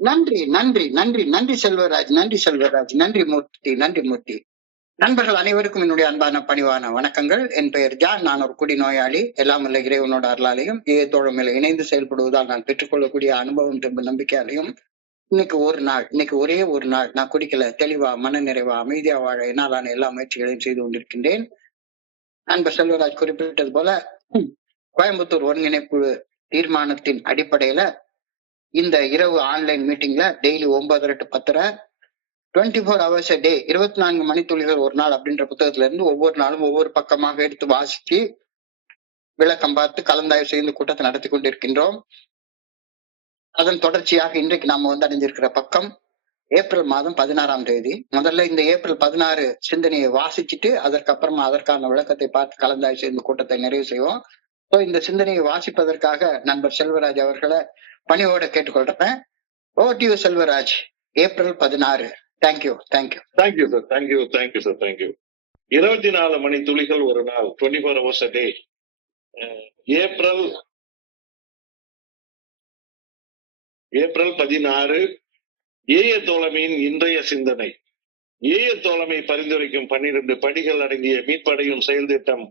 நன்றி நன்றி நன்றி நன்றி செல்வராஜ், நன்றி செல்வராஜ், நன்றி மூர்த்தி, நன்றி மூர்த்தி. நண்பர்கள் அனைவருக்கும் என்னுடைய அன்பான பணிவான வணக்கங்கள். என் பெயர் ஜான். நான் ஒரு குடிநோயாளி. எல்லாம் உள்ள இறைவனோட அருளாலையும் தோழமையில இணைந்து செயல்படுவதால் நான் பெற்றுக்கொள்ளக்கூடிய அனுபவம் திரும்ப நம்பிக்கையாலையும் இன்னைக்கு ஒரே ஒரு நாள் நான் குடிக்கல, தெளிவா மன நிறைவா அமைதியா வாழ என்னாலான எல்லா முயற்சிகளையும் செய்து கொண்டிருக்கின்றேன். நண்பர் செல்வராஜ் குறிப்பிட்டது போல கோயம்புத்தூர் ஒருங்கிணைப்பு தீர்மானத்தின் அடிப்படையில இந்த இரவு ஆன்லைன் மீட்டிங்ல daily 9:30 to 10:30 24 hours a day 24 மணித்துளிகள் ஒரு நாள் அப்படின்ற புத்தகத்துல இருந்து ஒவ்வொரு நாளும் ஒவ்வொரு பக்கமாக எடுத்து வாசித்து விளக்கம் பார்த்து கலந்தாய்வு செய்து கூட்டத்தை நடத்தி கொண்டிருக்கின்றோம். அதன் தொடர்ச்சியாக இன்றைக்கு நாம அடைஞ்சிருக்கிற பக்கம் ஏப்ரல் மாதம் 16ஆம் தேதி. முதல்ல இந்த ஏப்ரல் 16 சிந்தனையை வாசிச்சுட்டு அதற்கப்புறமா அதற்கான விளக்கத்தை பார்த்து கலந்தாய்வு செய்து கூட்டத்தை நிறைவு செய்வோம். இந்த சிந்தனையை வாசிப்பதற்காக நண்பர் செல்வராஜ் அவர்களை பணியோட கேட்டுக்கொள்றேன். Over to you Selvaraj. April 16. Thank you thank you thank you sir. Thank you thank you sir. Thank you. 24 மணி துளிகள் ஒரு நாள், 24 hours a day. ஏப்ரல் 16 ஏய தோழமையின் இன்றைய சிந்தனை. ஏய தோழமை பரிந்துரைக்கும் 12 படிகள் அடங்கிய மீட்படையும் செயல் திட்டம்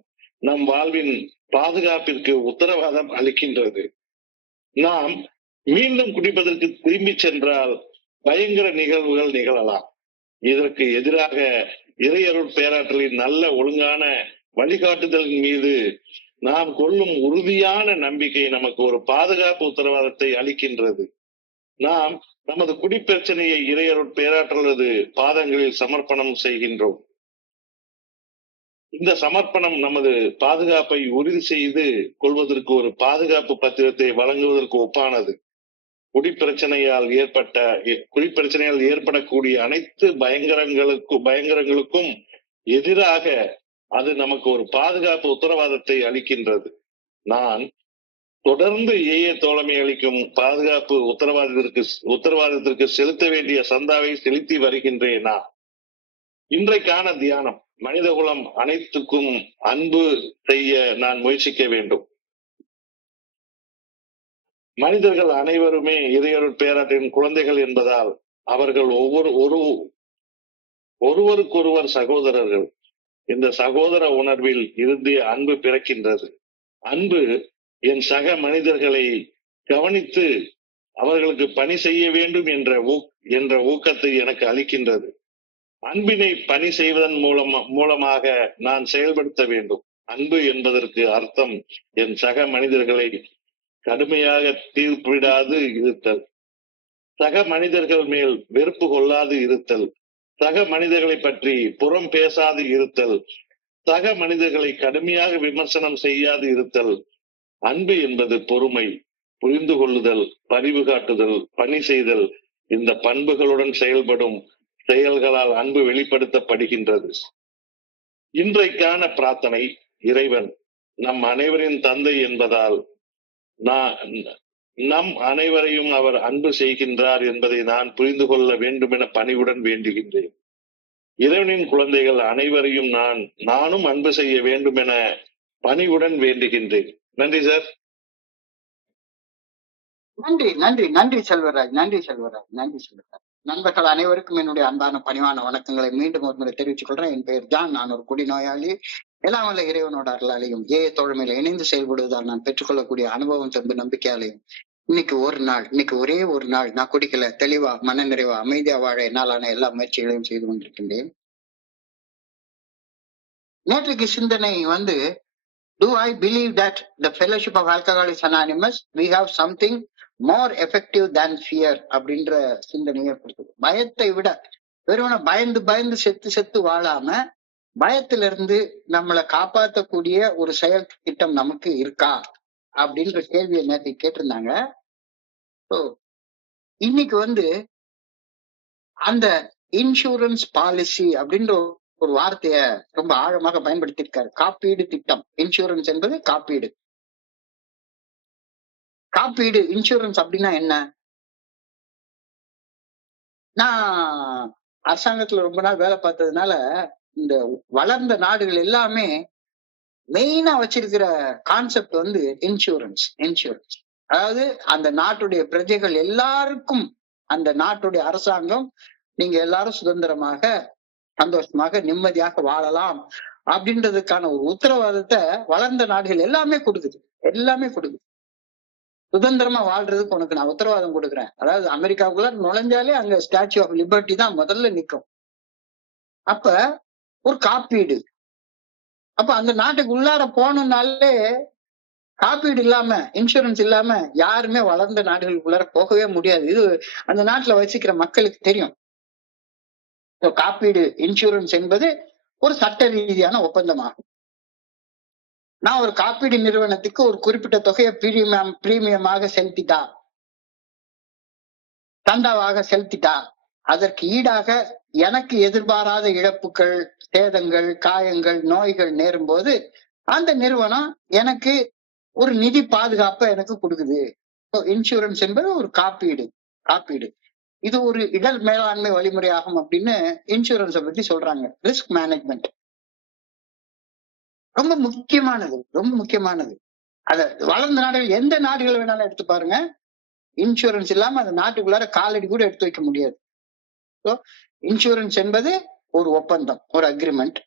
நம் வாழ்வின் பாதுகாப்பிற்கு உத்தரவாதம் அளிக்கின்றது. நாம் மீண்டும் குடிப்பதற்கு திரும்பி சென்றால் பயங்கர நிகழ்வுகள் நிகழலாம். இதற்கு எதிராக இறையருள் பேராற்றலின் நல்ல ஒழுங்கான வழிகாட்டுதலின் மீது நாம் கொள்ளும் உறுதியான நம்பிக்கை நமக்கு ஒரு பாதுகாப்பு உத்தரவாதத்தை அளிக்கின்றது. நாம் நமது குடிப்பிரச்சனையை இறையருள் பேராற்றலது பாதங்களில் சமர்ப்பணம் செய்கின்றோம். இந்த சமர்ப்பணம் நமது பாதுகாப்பை உறுதி செய்து கொள்வதற்கு ஒரு பாதுகாப்பு பத்திரத்தை வழங்குவதற்கு ஒப்பானது. குடிப்பிரச்சனையால் ஏற்படக்கூடிய அனைத்து பயங்கரங்களுக்கும் எதிராக அது நமக்கு ஒரு பாதுகாப்பு உத்தரவாதத்தை அளிக்கின்றது. நான் தொடர்ந்து ஏய தோழமை அளிக்கும் பாதுகாப்பு உத்தரவாதத்திற்கு செலுத்த வேண்டிய சந்தாவை செலுத்தி வருகின்றேனா? இன்றைக்கான தியானம்: மனிதகுலம் அனைத்துக்கும் அன்பு செய்ய நான் முயற்சிக்க வேண்டும். மனிதர்கள் அனைவருமே இறையருள் பேராற்றின் குழந்தைகள் என்பதால் அவர்கள் ஒருவருக்கொருவர் சகோதரர்கள். இந்த சகோதர உணர்வில் இருந்து அன்பு பிறக்கின்றது. அன்பு என் சக மனிதர்களை கவனித்து அவர்களுக்கு பணி செய்ய வேண்டும் என்ற ஊக்கத்தை எனக்கு அளிக்கின்றது. அன்பினை பணி செய்வதன் மூலமாக நான் செயல்படுத்த வேண்டும். அன்பு என்பதற்கு அர்த்தம் என் சக மனிதர்களை கடுமையாக தீர்ப்பிடாது இருத்தல், சக மனிதர்கள் மேல் வெறுப்பு கொள்ளாது இருத்தல், சக மனிதர்களை பற்றி புறம் பேசாது இருத்தல், சக மனிதர்களை கடுமையாக விமர்சனம் செய்யாது இருத்தல். அன்பு என்பது பொறுமை, புரிந்து கொள்ளுதல், பரிவு காட்டுதல், பணி செய்தல். இந்த பண்புகளுடன் செயல்படும் செயல்களால் அன்பு வெளிப்படுத்தப்படுகின்றது. இன்றைக்கான பிரார்த்தனை: இறைவன் நம் அனைவரின் தந்தை என்பதால் நம் அனைவரையும் அவர் அன்பு செய்கின்றார் என்பதை நான் புரிந்து கொள்ள வேண்டும் என பணிவுடன் வேண்டுகின்றேன். இறைவனின் குழந்தைகள் அனைவரையும் நானும் அன்பு செய்ய வேண்டும் என பணிவுடன் வேண்டுகின்றேன். நன்றி சார். நன்றி நன்றி நன்றி செல்வராஜ், நன்றி செல்வராஜ், நன்றி செல்வராஜ். நண்பர்கள் அனைவருக்கும் என்னுடைய அன்பான பணிவான வணக்கங்களை மீண்டும் ஒரு முறை தெரிவித்துக் கொள்றேன். என் பெயர் ஜான். நான் ஒரு குடிநோயாளி. எல்லாம் வல்ல இறைவனோட அருளாலையும் ஏய தோழமையில இணைந்து செயல்படுவதால் நான் பெற்றுக்கொள்ளக்கூடிய அனுபவம் திரும்ப நம்பிக்கையாலையும் இன்னைக்கு ஒரே ஒரு நாள் நான் குடிக்கல, தெளிவா மன நிறைவா அமைதியா வாழ என்னாலான எல்லா முயற்சிகளையும் செய்து கொண்டிருக்கின்றேன். நேற்றைக்கு சிந்தனை do I believe that the Fellowship of Alcoholics Anonymous we have something more effective than fear அப்படின்ற சிந்தனையை கொடுத்தது. பயத்தை விட வெறும் பயந்து செத்து வாழாம பயத்திலிருந்து நம்மளை காப்பாற்றக்கூடிய ஒரு செயல் திட்டம் நமக்கு இருக்கா அப்படின்ற கேள்வியை நேற்று கேட்டிருந்தாங்க. இன்னைக்கு அந்த இன்சூரன்ஸ் பாலிசி அப்படின்ற ஒரு வார்த்தைய ரொம்ப ஆழமாக பயன்படுத்தியிருக்காரு. காப்பீடு திட்டம். இன்சூரன்ஸ் என்பது காப்பீடு. இன்சூரன்ஸ் அப்படின்னா என்ன? நான் அரசாங்கத்துல ரொம்ப நாள் வேலை பார்த்ததுனால இந்த வளர்ந்த நாடுகள் எல்லாமே மெயினா வச்சிருக்கிற கான்செப்ட் இன்சூரன்ஸ். அதாவது அந்த நாட்டுடைய பிரஜைகள் எல்லாருக்கும் அந்த நாட்டுடைய அரசாங்கம் நீங்க எல்லாரும் சுதந்திரமாக சந்தோஷமாக நிம்மதியாக வாழலாம் அப்படின்றதுக்கான ஒரு உத்தரவாதத்தை வளர்ந்த நாடுகள் எல்லாமே கொடுக்குது. எல்லாமே கொடுக்குது. சுதந்திரமா வாழ்றதுக்கு உனக்கு நான் உத்தரவாதம் கொடுக்குறேன். அதாவது அமெரிக்காவுக்குள்ள நுழைஞ்சாலே அங்க ஸ்டாச்சு ஆஃப் லிபர்ட்டி தான் முதல்ல நிற்கும். அப்ப ஒரு காப்பீடு. அப்ப அந்த நாட்டுக்கு உள்ளார போனோம்னாலே காப்பீடு இல்லாம, இன்சூரன்ஸ் இல்லாம யாருமே வளர்ந்த நாடுகளுக்குள்ளார போகவே முடியாது. இது அந்த நாட்டுல வசிக்கிற மக்களுக்கு தெரியும். காப்பீடு, இன்சூரன்ஸ் என்பது ஒரு சட்ட ரீதியான ஒப்பந்தமாகும். நான் ஒரு காப்பீடு நிறுவனத்துக்கு ஒரு குறிப்பிட்ட தொகையை பிரீமியமாக செலுத்திட்டா, சந்தாவாக செலுத்திட்டா, அதற்கு ஈடாக எனக்கு எதிர்பாராத இழப்புகள், சேதங்கள், காயங்கள், நோய்கள் நேரும் போது அந்த நிறுவனம் எனக்கு ஒரு நிதி பாதுகாப்பை எனக்கு கொடுக்குது. இன்சூரன்ஸ் என்பது ஒரு காப்பீடு. காப்பீடு இது ஒரு இடர் மேலாண்மை வழிமுறையாகும் அப்படின்னு இன்சூரன்ஸை பத்தி சொல்றாங்க. ரிஸ்க் மேனேஜ்மெண்ட் ரொம்ப முக்கியமானது, ரொம்ப முக்கியமானது. அத வளர்ந்த நாடுகள் எந்த நாடுகள் வேணாலும் எடுத்து பாருங்க, இன்சூரன்ஸ் இல்லாம அந்த நாட்டுக்குள்ளார காலடி கூட எடுத்து வைக்க முடியாது. இன்சூரன்ஸ் என்பது ஒரு ஒப்பந்தம், ஒரு அக்ரிமெண்ட்.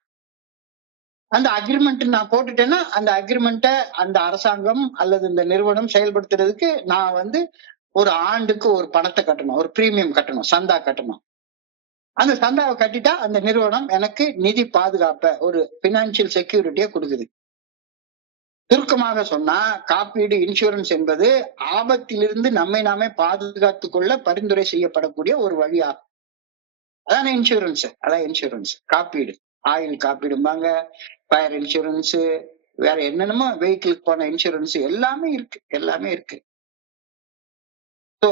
அந்த அக்ரிமெண்ட் நான் போட்டுட்டேன்னா அந்த அக்ரிமெண்ட்டை அந்த அரசாங்கம் அல்லது இந்த நிறுவனம் செயல்படுத்துறதுக்கு நான் ஒரு ஆண்டுக்கு ஒரு பணத்தை கட்டணும், ஒரு பிரீமியம் கட்டணும், சந்தா கட்டணும். அந்த சந்தாவை கட்டிட்டா அந்த நிறுவனம் எனக்கு நிதி பாதுகாப்பை, ஒரு பினான்சியல் செக்யூரிட்டியை கொடுக்குது. சுருக்கமாக சொன்னா காப்பீடு, இன்சூரன்ஸ் என்பது ஆபத்திலிருந்து நம்மை நாமே பாதுகாத்துக் கொள்ள பரிந்துரை செய்யப்படக்கூடிய ஒரு வழியாகும். அதான இன்சூரன்ஸ். அதான் இன்சூரன்ஸ். காப்பீடு, ஆயில் காப்பீடும்பாங்க, ஃபயர் இன்சூரன்ஸ், வேற என்னென்னமோ வெஹிக்கிளுக்கு போன இன்சூரன்ஸ் எல்லாமே இருக்கு, எல்லாமே இருக்கு. சோ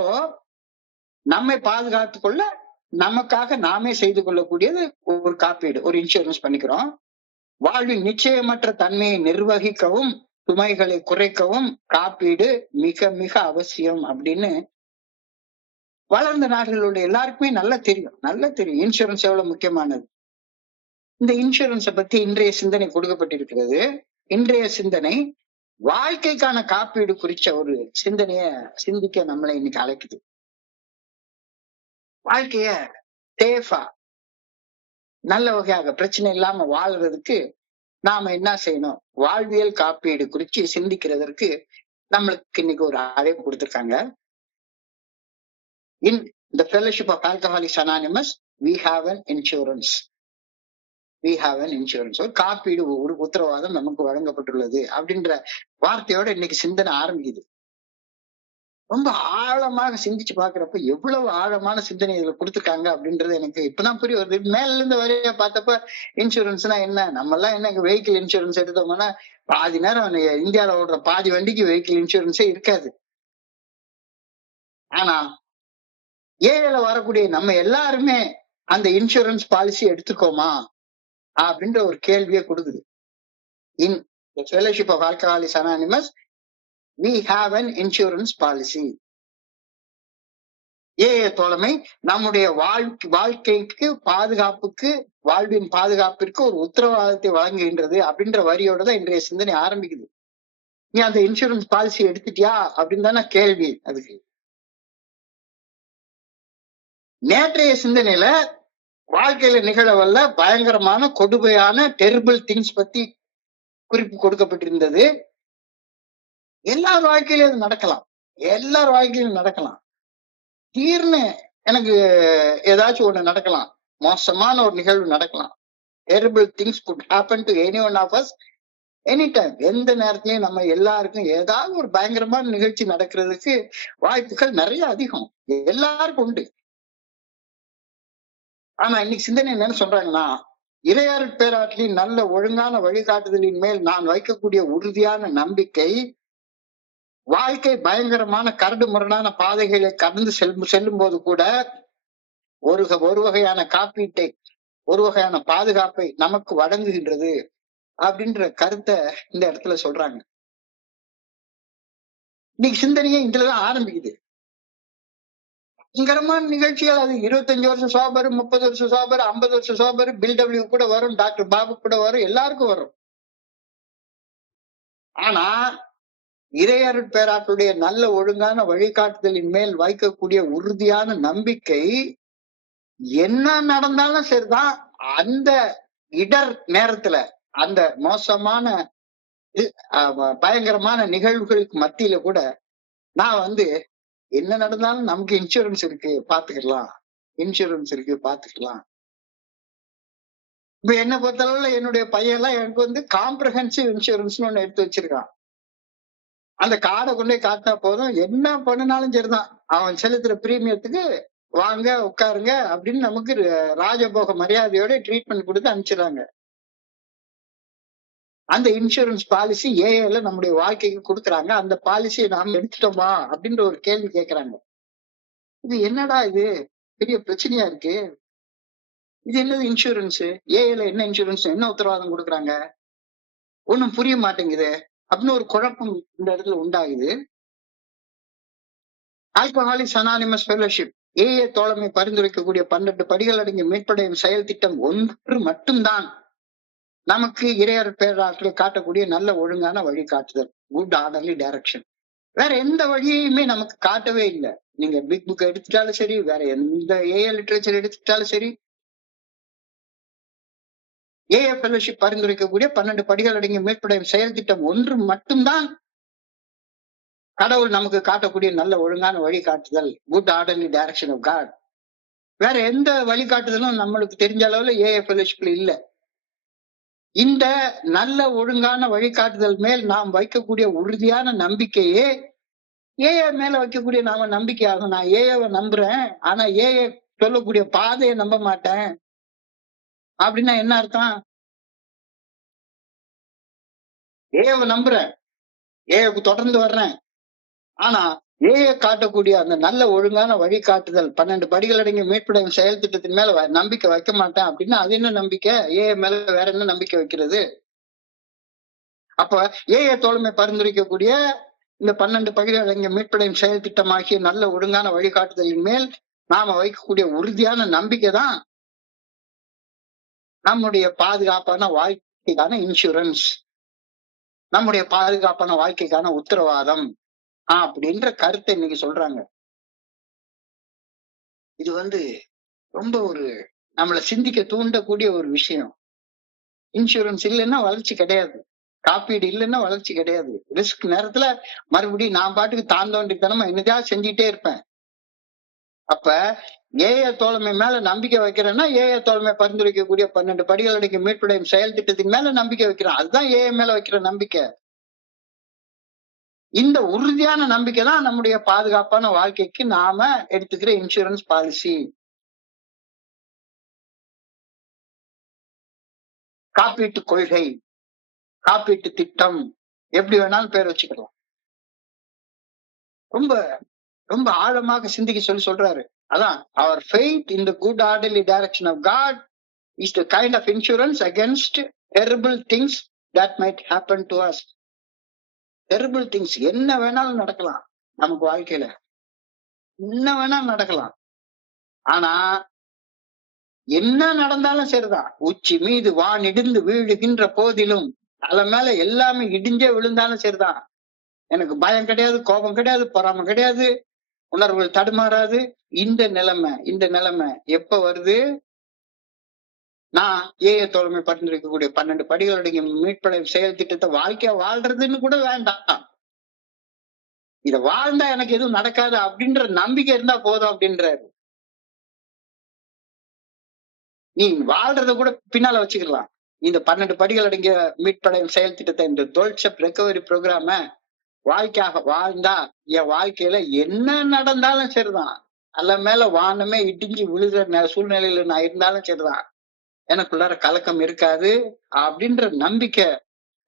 நம்மை பாதுகாத்துக் கொள்ள நமக்காக நாமே செய்து கொள்ளக்கூடியது ஒரு காப்பீடு, ஒரு இன்சூரன்ஸ் பண்ணிக்கிறோம். வாழ்வின் நிச்சயமற்ற தன்மையை நிர்வகிக்கவும் சுமைகளை குறைக்கவும் காப்பீடு மிக மிக அவசியம் அப்படின்னு வளர்ந்த நாடுகளுடைய எல்லாருக்குமே நல்லா தெரியும், நல்லா தெரியும் இன்சூரன்ஸ் எவ்வளவு முக்கியமானது. இந்த இன்சூரன்ஸை பத்தி இன்றைய சிந்தனை கொடுக்கப்பட்டிருக்கிறது. இன்றைய சிந்தனை வாழ்க்கைக்கான காப்பீடு குறிச்ச ஒரு சிந்தனைய சிந்திக்க நம்மளை இன்னைக்கு அழைக்குது. வாழ்க்கைய சேஃபா நல்ல வகையாக பிரச்சனை இல்லாம வாழ்றதுக்கு நாம என்ன செய்யணும், வாழ்வியல் காப்பீடு குறிச்சு சிந்திக்கிறதற்கு நம்மளுக்கு இன்னைக்கு ஒரு அழைப்பு கொடுத்திருக்காங்க. In the Fellowship of Alcoholics Anonymous, we have an insurance. We have an insurance. ஒரு காப்பீடு, ஒரு உத்தரவாதம் நமக்கு வழங்கப்பட்டுள்ளது அப்படின்ற வார்த்தையோட இன்னைக்கு சிந்தனை ஆரம்பிக்குது. ரொம்ப ஆழமாக சிந்திச்சு பாக்குறப்ப எவ்வளவு ஆழமான சிந்தனை இதுல கொடுத்துருக்காங்க அப்படின்றது எனக்கு இப்பதான் புரிய வருது. மேல இருந்து வரைய பார்த்தப்ப இன்சூரன்ஸ்னா என்ன, நம்ம எல்லாம் என்ன வெஹிக்கிள் இன்சூரன்ஸ் எடுத்தோம்னா பாதி நேரம் இந்தியாவில ஓடுற பாதி வண்டிக்கு வெஹிக்கிள் இன்சூரன்ஸே இருக்காது. ஆனா ஏழையில வரக்கூடிய நம்ம எல்லாருமே அந்த இன்சூரன்ஸ் பாலிசி எடுத்துக்கோமா அப்படின்ற ஒரு கேள்வியை கொடுக்குது. இன் the Fellowship of Alcoholics Anonymous, we have an insurance policy. தோழமை நம்முடைய வாழ்க்கைக்கு பாதுகாப்புக்கு, வாழ்வின் பாதுகாப்பிற்கு ஒரு உத்தரவாதத்தை வழங்குகின்றது அப்படின்ற வரியோட தான் இன்றைய சிந்தனை ஆரம்பிக்குது. நீ அந்த இன்சூரன்ஸ் பாலிசி எடுத்துட்டியா அப்படின்னு தானே கேள்வி. அதுக்கு நேற்றைய சிந்தனையில வாழ்க்கையில நிகழவல்ல பயங்கரமான கொடுமையான டெரிபிள் திங்ஸ் பத்தி குறிப்பு கொடுக்கப்பட்டிருந்தது. எல்லார் வாழ்க்கையிலும் அது நடக்கலாம், எல்லார் வாழ்க்கையிலும் நடக்கலாம். தீர்னு எனக்கு ஏதாச்சும் ஒண்ணு நடக்கலாம், மோசமான ஒரு நிகழ்வு நடக்கலாம். Terrible things could happen to any one of us anytime. எந்த நேரத்திலயும் நம்ம எல்லாருக்கும் ஏதாவது ஒரு பயங்கரமான நிகழ்ச்சி நடக்கிறதுக்கு வாய்ப்புகள் நிறைய அதிகம், எல்லாருக்கும் உண்டு. ஆனா இன்னைக்கு சிந்தனை என்னன்னு சொல்றாங்கன்னா, இறையாறு பேராற்றின் நல்ல ஒழுங்கான வழிகாட்டுதலின் மேல் நான் வைக்கக்கூடிய உறுதியான நம்பிக்கை வாழ்க்கை பயங்கரமான கரடு முரடான பாதைகளை கடந்து செல்லும் போது கூட ஒரு வகையான காப்பீட்டை, ஒரு வகையான பாதுகாப்பை நமக்கு வழங்குகின்றது அப்படின்ற கருத்தை இந்த இடத்துல சொல்றாங்க. இன்னைக்கு சிந்தனையே இதுலதான் ஆரம்பிக்குது. பயங்கரமான நிகழ்ச்சிகள், அது 25 வருஷம் சோபர், 30 வருஷம் சோபர், 50 வருஷம் சோபர், பில்டபிள்யூ கூட வரும், டாக்டர் பாபு கூட வரும், எல்லாருக்கும் வரும். ஆனா இறையருட் பேராற்றுடைய நல்ல ஒழுங்கான வழிகாட்டுதலின் மேல் வைக்கக்கூடிய உறுதியான நம்பிக்கை என்ன நடந்தாலும் சரிதான். அந்த இடர் நேரத்துல, அந்த மோசமான பயங்கரமான நிகழ்வுகளுக்கு மத்தியில கூட நான் என்ன நடந்தாலும் நமக்கு இன்சூரன்ஸ் இருக்கு பாத்துக்கலாம், இன்சூரன்ஸ் இருக்கு பாத்துக்கலாம். இப்ப என்ன பொறுத்தளவுல என்னுடைய பையன்லாம் எனக்கு காம்ப்ரஹென்சிவ் இன்சூரன்ஸ்னு ஒண்ணு எடுத்து வச்சிருக்கான். அந்த கார்டை கொண்டு போய் காட்டினா போதும், என்ன பண்ணினாலும் சரிதான். அவன் செலுத்துற பிரீமியத்துக்கு வாங்க உட்காருங்க அப்படின்னு நமக்கு ராஜபோக மரியாதையோட ட்ரீட்மெண்ட் கொடுத்து அனுப்பிச்சிடறாங்க. அந்த இன்சூரன்ஸ் பாலிசி ஏஏல நம்முடைய வாழ்க்கைக்கு கொடுக்குறாங்க. அந்த பாலிசியை நாம எடுத்துட்டோமா அப்படின்ற ஒரு கேள்வி கேட்கறாங்க. இது என்னடா இது பெரிய பிரச்சனையா இருக்கு, இது என்னது இன்சூரன்ஸ், ஏஏல என்ன இன்சூரன்ஸ், என்ன உத்தரவாதம் கொடுக்குறாங்க, ஒண்ணும் புரிய மாட்டேங்குது அப்படின்னு ஒரு குழப்பம் இந்த இடத்துல உண்டாகுது. ஆல்கஹாலிக்ஸ் அனானிமஸ் ஃபெலோஷிப் ஏஏ தோழமை பரிந்துரைக்கக்கூடிய 12 படிகள் அடங்கிய மீட்படையும் செயல் திட்டம் ஒன்று மட்டும்தான் நமக்கு இறையர் பேராற்றல் காட்டக்கூடிய நல்ல ஒழுங்கான வழிகாட்டுதல், குட் ஆர்டர்லி டைரக்ஷன். வேற எந்த வழியுமே நமக்கு காட்டவே இல்லை. நீங்க பிக் புக் எடுத்துட்டாலும் சரி, வேற எந்த ஏஏ லிட்ரேச்சர் எடுத்துட்டாலும் சரி, ஏஏ ஃபெலோஷிப் பரிந்துரைக்கக்கூடிய 12 படிகள் அடங்கிய மீட்படையும் செயல் திட்டம் ஒன்று மட்டும்தான் கடவுள் நமக்கு காட்டக்கூடிய நல்ல ஒழுங்கான வழிகாட்டுதல், good orderly direction of God. வேற எந்த வழிகாட்டுதலும் நம்மளுக்கு தெரிஞ்ச அளவுல ஏஏ ஃபெலோஷிப்ல இல்ல. இந்த நல்ல ஒழுங்கான வழிகாட்டுதல் மேல் நாம் வைக்கக்கூடிய உறுதியான நம்பிக்கையே ஏஏ மேல வைக்கக்கூடிய நாம நம்பிக்கையாகும். நான் ஏஏவை நம்புறேன், ஆனா ஏஏ சொல்லக்கூடிய பாதையை நம்ப மாட்டேன் அப்படின்னா என்ன அர்த்தம்? ஏஏவை நம்புறேன், ஏஏவுக்கு தொடர்ந்து வர்றேன், ஆனா ஏஏ காட்டக்கூடிய அந்த நல்ல ஒழுங்கான வழிகாட்டுதல் 12 படிகள் அடங்கிய மீட்படையும் செயல் திட்டத்தின் மேல நம்பிக்கை வைக்க மாட்டேன் அப்படின்னா அது என்ன நம்பிக்கை? ஏஏ மேல வேற என்ன நம்பிக்கை வைக்கிறது? அப்ப ஏஏ தோழமை பரிந்துரைக்கக்கூடிய இந்த 12 படிகள் அடங்கிய மீட்படையும் செயல் திட்டமாகிய நல்ல ஒழுங்கான வழிகாட்டுதலின் மேல் நாம வைக்கக்கூடிய உறுதியான நம்பிக்கை தான் நம்முடைய பாதுகாப்பான வாழ்க்கைக்கான இன்சூரன்ஸ், நம்முடைய பாதுகாப்பான வாழ்க்கைக்கான உத்தரவாதம் அப்படின்ற கருத்தை இன்னைக்கு சொல்றாங்க. இது ரொம்ப ஒரு நம்மளை சிந்திக்க தூண்டக்கூடிய ஒரு விஷயம். இன்சூரன்ஸ் இல்லைன்னா வளர்ச்சி கிடையாது, காப்பீடு இல்லைன்னா வளர்ச்சி கிடையாது. ரிஸ்க் நேரத்துல மறுபடியும் நான் பாட்டுக்கு தாந்தோண்டித்தனமா என்னதான் செஞ்சுட்டே இருப்பேன். அப்ப ஏஏ தோழமை மேல நம்பிக்கை வைக்கிறேன்னா ஏஏ தோழமை பரிந்துரைக்கக்கூடிய 12 படிகள் அடங்கிய மீட்படையும் செயல் திட்டத்தின் மேல நம்பிக்கை வைக்கிறேன். அதுதான் ஏஏ மேல வைக்கிற நம்பிக்கை. இந்த உறுதியான நம்பிக்கை தான் நம்முடைய பாதுகாப்பான வாழ்க்கைக்கு நாம எடுத்துக்கிற இன்சூரன்ஸ் பாலிசி. காப்பீட்டு கொள்கை, காப்பீட்டு திட்டம், எப்படி வேணாலும் பேர் வச்சுக்கலாம். ரொம்ப ரொம்ப ஆழமாக சிந்திக்க சொல்றாரு. அதான் our faith in the good orderly direction of God is the kind of insurance against terrible things that might happen to us. terrible things என்ன வேணாலும் நடக்கலாம் நமக்கு வாழ்க்கையில, என்ன வேணாலும் நடக்கலாம். ஆனா என்ன நடந்தாலும் சரிதான், உச்சி மீது வான் இடிந்து வீழுகின்ற போதிலும் தலை மேல எல்லாமே இடிஞ்சே விழுந்தாலும் சரிதான், எனக்கு பயம் கிடையாது, கோபம் கிடையாது, பொறாமை கிடையாது, உணர்வுகள் தடுமாறாது. இந்த நிலைமை எப்ப வருது? நான் ஏஏ தோழமை பரிந்துரைக்கக்கூடிய 12 படிகள் அடங்கிய மீட்படை செயல் திட்டத்தை வாழ்க்கையா வாழ்றதுன்னு கூட வேண்டாம், இத வாழ்ந்தா எனக்கு எதுவும் நடக்காது அப்படின்ற நம்பிக்கை இருந்தா போதும் அப்படின்றாரு. நீ வாழ்றத கூட பின்னால வச்சுக்கலாம். இந்த 12 படிகள் அடங்கிய மீட்படையும் செயல் திட்டத்தை, இந்த 12 ஸ்டெப் ரெக்கவரி ப்ரோக்ராம வாழ்க்கையாக வாழ்ந்தா என் வாழ்க்கையில என்ன நடந்தாலும் சரிதான், அல்ல மேல வானமே இடிஞ்சு விழுகிற சூழ்நிலையில நான் இருந்தாலும் சரிதான், எனக்குள்ளார கலக்கம் இருக்காது அப்படின்ற நம்பிக்கை.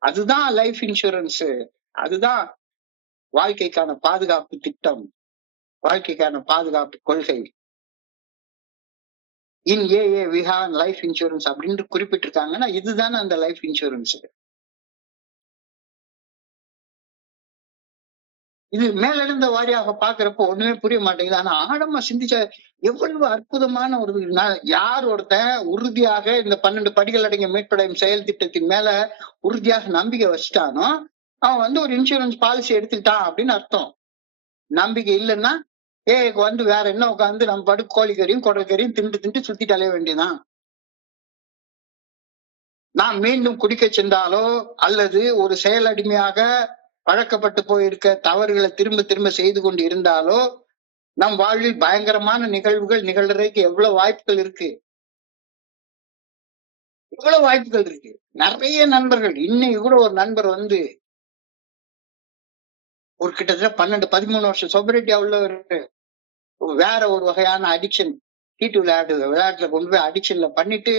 அதுதான் லைஃப் இன்சூரன்ஸ், அதுதான் வாழ்க்கைக்கான பாதுகாப்பு திட்டம், வாழ்க்கைக்கான பாதுகாப்பு கொள்கை. இன் ஏஏ வி ஹேவ் லைஃப் இன்சூரன்ஸ் அப்படின்னு குறிப்பிட்டிருக்காங்கன்னா இதுதானே அந்த லைஃப் இன்சூரன்ஸ். இது மேலெழுந்த வாரியாக பாக்குறப்போ ஒண்ணுமே புரிய மாட்டேங்குது. ஆனா ஆழமா சிந்திச்ச எவ்வளவு அற்புதமான ஒரு, யார் ஒருத்தன் உறுதியாக இந்த 12 படிகள் அடங்கிய மீட்படையும் செயல் திட்டத்தின் மேல உறுதியாக நம்பிக்கை வச்சுட்டானோ அவன் வந்து ஒரு இன்சூரன்ஸ் பாலிசி எடுத்துக்கிட்டான் அப்படின்னு அர்த்தம். நம்பிக்கை இல்லைன்னா வந்து வேற என்ன உட்காந்து நம்ம பாட்டு கோழிக்கறியும் குடல்கறியும் திண்டு சுத்திட்டு அலைய வேண்டியதான். நான் மீண்டும் குடிக்க சென்றாலோ அல்லது ஒரு செயல் அடிமையாக பழக்கப்பட்டு போயிருக்க தவறுகளை திரும்ப திரும்ப செய்து கொண்டு இருந்தாலோ நம் வாழ்வில் பயங்கரமான நிகழ்வுகள் நிகழ்றதுக்கு எவ்வளவு வாய்ப்புகள் இருக்கு, எவ்வளவு வாய்ப்புகள் இருக்கு. நிறைய நண்பர்கள், இன்னைக்கு கூட ஒரு நண்பர் வந்து ஒரு கிட்டத்தட்ட 12-13 வருஷம் சொபரிட்டியா உள்ளவர், வேற ஒரு வகையான அடிக்ஷன், சீட்டு விளையாட்டுல கொண்டு போய் அடிக்ஷன்ல பண்ணிட்டு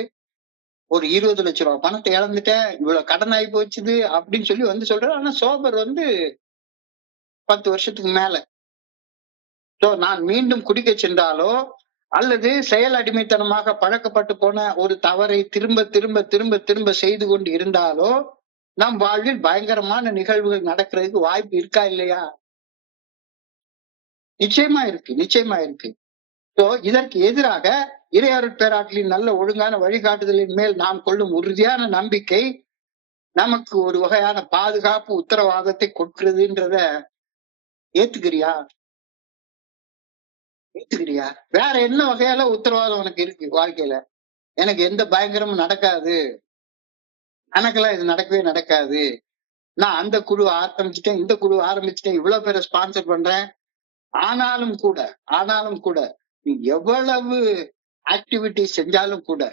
ஒரு 20 லட்சம் ரூபாய் பணத்தை இழந்துட்டேன், இவ்வளவு கடன் ஆகி போச்சுது அப்படின்னு சொல்லி வந்து சொல்றாரு. ஆனா சோபர் வந்து 10 வருஷத்துக்கு மேல. நான் மீண்டும் குடிக்க சென்றாலோ அல்லது செயல் அடிமைத்தனமாக பழக்கப்பட்டு போன ஒரு தவறை திரும்ப திரும்ப திரும்ப திரும்ப செய்து கொண்டு இருந்தாலோ நம் வாழ்வில் பயங்கரமான நிகழ்வுகள் நடக்கிறதுக்கு வாய்ப்பு இருக்கா இல்லையா? நிச்சயமா இருக்கு, நிச்சயமா இருக்கு. இதற்கு எதிராக இறையருட்பேராற்றலின் நல்ல ஒழுங்கான வழிகாட்டுதலின் மேல் நாம் கொள்ளும் உறுதியான நம்பிக்கை நமக்கு ஒரு வகையான பாதுகாப்பு உத்தரவாதத்தை கொடுக்கிறதுன்றத ஏத்துக்கிறியா? ஏத்துக்கிறியா? வேற என்ன வகையால உத்தரவாதம் உனக்கு இருக்கு வாழ்க்கையில? எனக்கு எந்த பயங்கரமும் நடக்காது, எனக்கெல்லாம் இது நடக்கவே நடக்காது, நான் அந்த குழு ஆரம்பிச்சுட்டேன், இந்த குழு ஆரம்பிச்சுட்டேன், இவ்வளவு பேரை ஸ்பான்சர் பண்றேன். ஆனாலும் கூட நீ எவ்வளவு ஆக்டிவிட்டி செஞ்சாலும் கூட,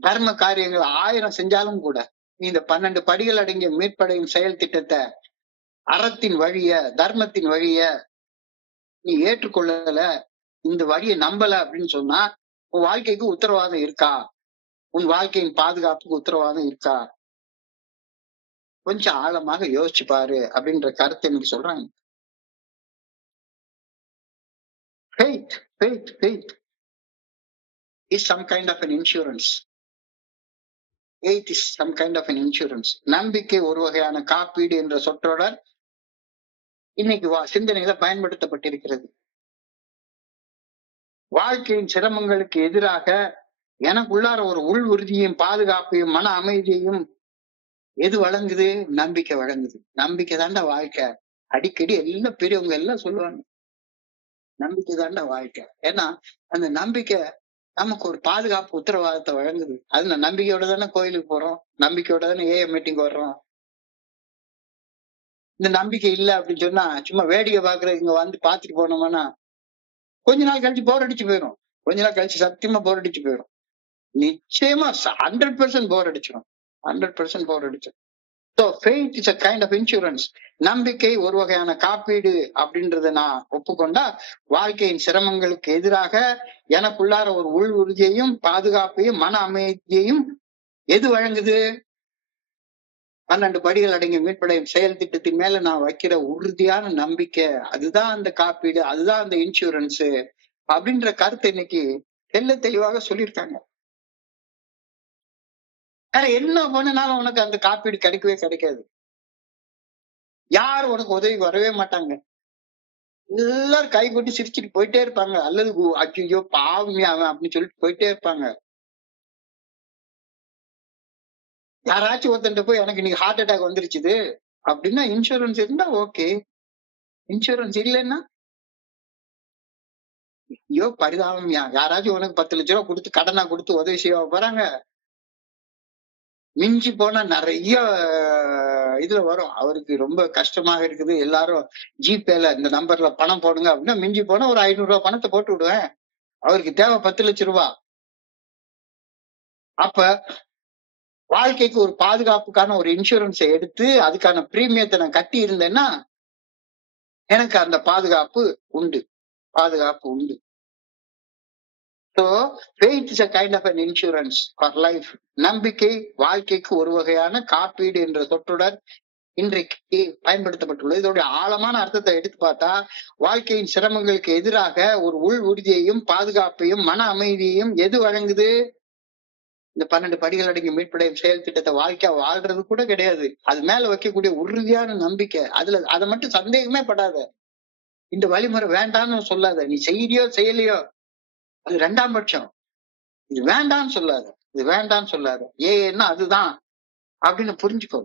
தர்ம காரியங்கள் 1000 செஞ்சாலும் கூட, நீ இந்த 12 படிகள் அடங்கிய மீட்படையும் செயல் திட்டத்தை அறத்தின் வழிய தர்மத்தின் வழிய நீ ஏற்றுக்கொள்ளல, இந்த வழியை நம்பல அப்படின்னு சொன்னா உன் வாழ்க்கைக்கு உத்தரவாதம் இருக்கா? உன் வாழ்க்கையின் பாதுகாப்புக்கு உத்தரவாதம் இருக்கா? கொஞ்சம் ஆழமாக யோசிச்சு பாரு அப்படின்ற கருத்தை எனக்கு சொல்றாங்க. Faith is some kind of an insurance. Faith is some kind of an insurance. நம்பிக்கை ஒரு வகையான காப்பீடு என்ற சொற்றொடர் இன்னைக்கு சிந்தனையில பயன்படுத்தப்பட்டிருக்கிறது. வாழ்க்கையின் சிரமங்களுக்கு எதிராக எனக்குள்ளார ஒரு உள் உறுதியையும் பாதுகாப்பையும் மன அமைதியையும் எது வழங்குது? நம்பிக்கை வழங்குது. நம்பிக்கை தாண்டா வாழ்க்கை. அடிக்கடி எல்லாம் பெரியவங்க எல்லாம் சொல்லுவாங்க, நம்பிக்கை தாண்டா வாழ்க்கை. ஏன்னா அந்த நம்பிக்கை நமக்கு ஒரு பாதுகாப்பு உத்தரவாதத்தை வழங்குது. அது நம்பிக்கையோட தானே கோயிலுக்கு போறோம், நம்பிக்கையோட தானே ஏஎம் மீட்டிங் வர்றோம். இந்த நம்பிக்கை இல்லை அப்படின்னு சொன்னா சும்மா வேடிக்கை பாக்குறது இங்க வந்து பாத்துட்டு போனோம்னா கொஞ்ச நாள் கழிச்சு போர் அடிச்சு போயிடும். கொஞ்ச நாள் கழிச்சு சத்தியமா போர் அடிச்சு போயிடும். நிச்சயமா 100% போர் அடிச்சிடும். 100% போர் அடிச்சிடும். So faith is a kind of insurance. நம்பிக்கை ஒரு வகையான காப்பீடு அப்படின்றத நான் ஒப்புக்கொண்டா வாழ்க்கையின் சிரமங்களுக்கு எதிராக எனக்குள்ளார ஒரு உள் உறுதியையும் பாதுகாப்பையும் மன அமைதியையும் எது வழங்குது? 12 படிகள் அடங்கிய மீட்படையும் செயல் திட்டத்தின் மேல நான் வைக்கிற உறுதியான நம்பிக்கை, அதுதான் அந்த காப்பீடு, அதுதான் அந்த இன்சூரன்ஸ் அப்படின்ற கருத்தை இன்னைக்கு தெல்ல தெளிவாக சொல்லியிருக்காங்க. வேற என்ன பண்ணனாலும் உனக்கு அந்த காப்பீடு கிடைக்கவே கிடைக்காது. யாரும் உனக்கு உதவி வரவே மாட்டாங்க. எல்லாரும் கை கொட்டி சிரிச்சுட்டு போயிட்டே இருப்பாங்க, அல்லது ஐயோ பாவமே அவன் அப்படின்னு சொல்லிட்டு போயிட்டே இருப்பாங்க. யாராச்சும் ஒருத்தன் போய் எனக்கு இன்னைக்கு ஹார்ட் அட்டாக் வந்துருச்சுது அப்படின்னா இன்சூரன்ஸ் இருந்தா ஓகே, இன்சூரன்ஸ் இல்லைன்னா ஐயோ பரிதாபம்யா, யாராச்சும் உனக்கு 10 லட்சம் ரூபாய் கொடுத்து கடனா கொடுத்து உதவி செய்ய போறாங்க. மிஞ்சி போனா நிறைய இதுல வரும், அவருக்கு ரொம்ப கஷ்டமாக இருக்குது, எல்லாரும் ஜிபேல இந்த நம்பர்ல பணம் போடுங்க அப்படின்னா மிஞ்சி போனா ஒரு 500 ரூபாய் பணத்தை போட்டு விடுவேன். அவருக்கு தேவை 10 லட்சம் ரூபாய். அப்ப வாழ்க்கைக்கு ஒரு பாதுகாப்புக்கான ஒரு இன்சூரன்ஸை எடுத்து அதுக்கான பிரீமியத்தை நான் கட்டி இருந்தேன்னா எனக்கு அந்த பாதுகாப்பு உண்டு. So faith is a kind of an insurance for life. நம்பிக்கை வாழ்க்கைக்கு ஒரு வகையான காப்பீடு என்ற சொற்றொடர் இன்றைக்கு பயன்படுத்தப்பட்டுள்ளது. இதோடைய ஆழமான அர்த்தத்தை எடுத்து பார்த்தா வாழ்க்கையின் சிரமங்களுக்கு எதிராக ஒரு உள் உறுதியையும் பாதுகாப்பையும் மன அமைதியையும் எது வழங்குது? இந்த 12 படிகள் அடங்கி மீட்படையும் செயல் திட்டத்தை வாழ்க்கையா வாழ்றது கூட கிடையாது, அது மேல வைக்கக்கூடிய உறுதியான நம்பிக்கை. அதை மட்டும் சந்தேகமே படாத. இந்த வழிமுறை வேண்டாம்னு சொல்லாத. நீ செய்யறியோ செய்யலையோ அது 2ஆம் பட்சம். இது வேண்டாம்னு சொல்லாத. ஏன்னா அதுதான் அப்படின்னு புரிஞ்சுக்கோ.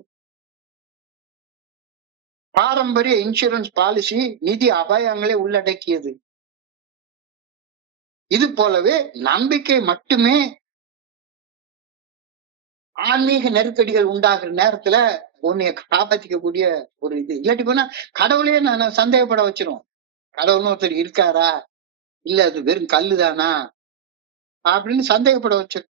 பாரம்பரிய இன்சூரன்ஸ் பாலிசி நிதி அபாயங்களை உள்ளடக்கியது. இது போலவே நம்பிக்கை மட்டுமே ஆன்மீக நெருக்கடிகள் உண்டாகிற நேரத்துல உன்னைய காப்பாத்திக்கக்கூடிய ஒரு இது. இல்லாட்டி போனா கடவுளையே நான் சந்தேகப்பட வச்சிரும். கடவுள்னு ஒருத்தர் இருக்காரா, இல்ல அது வெறும் கல்லுதானா அப்படின்னு சந்தேகப்பட வச்சிரும்.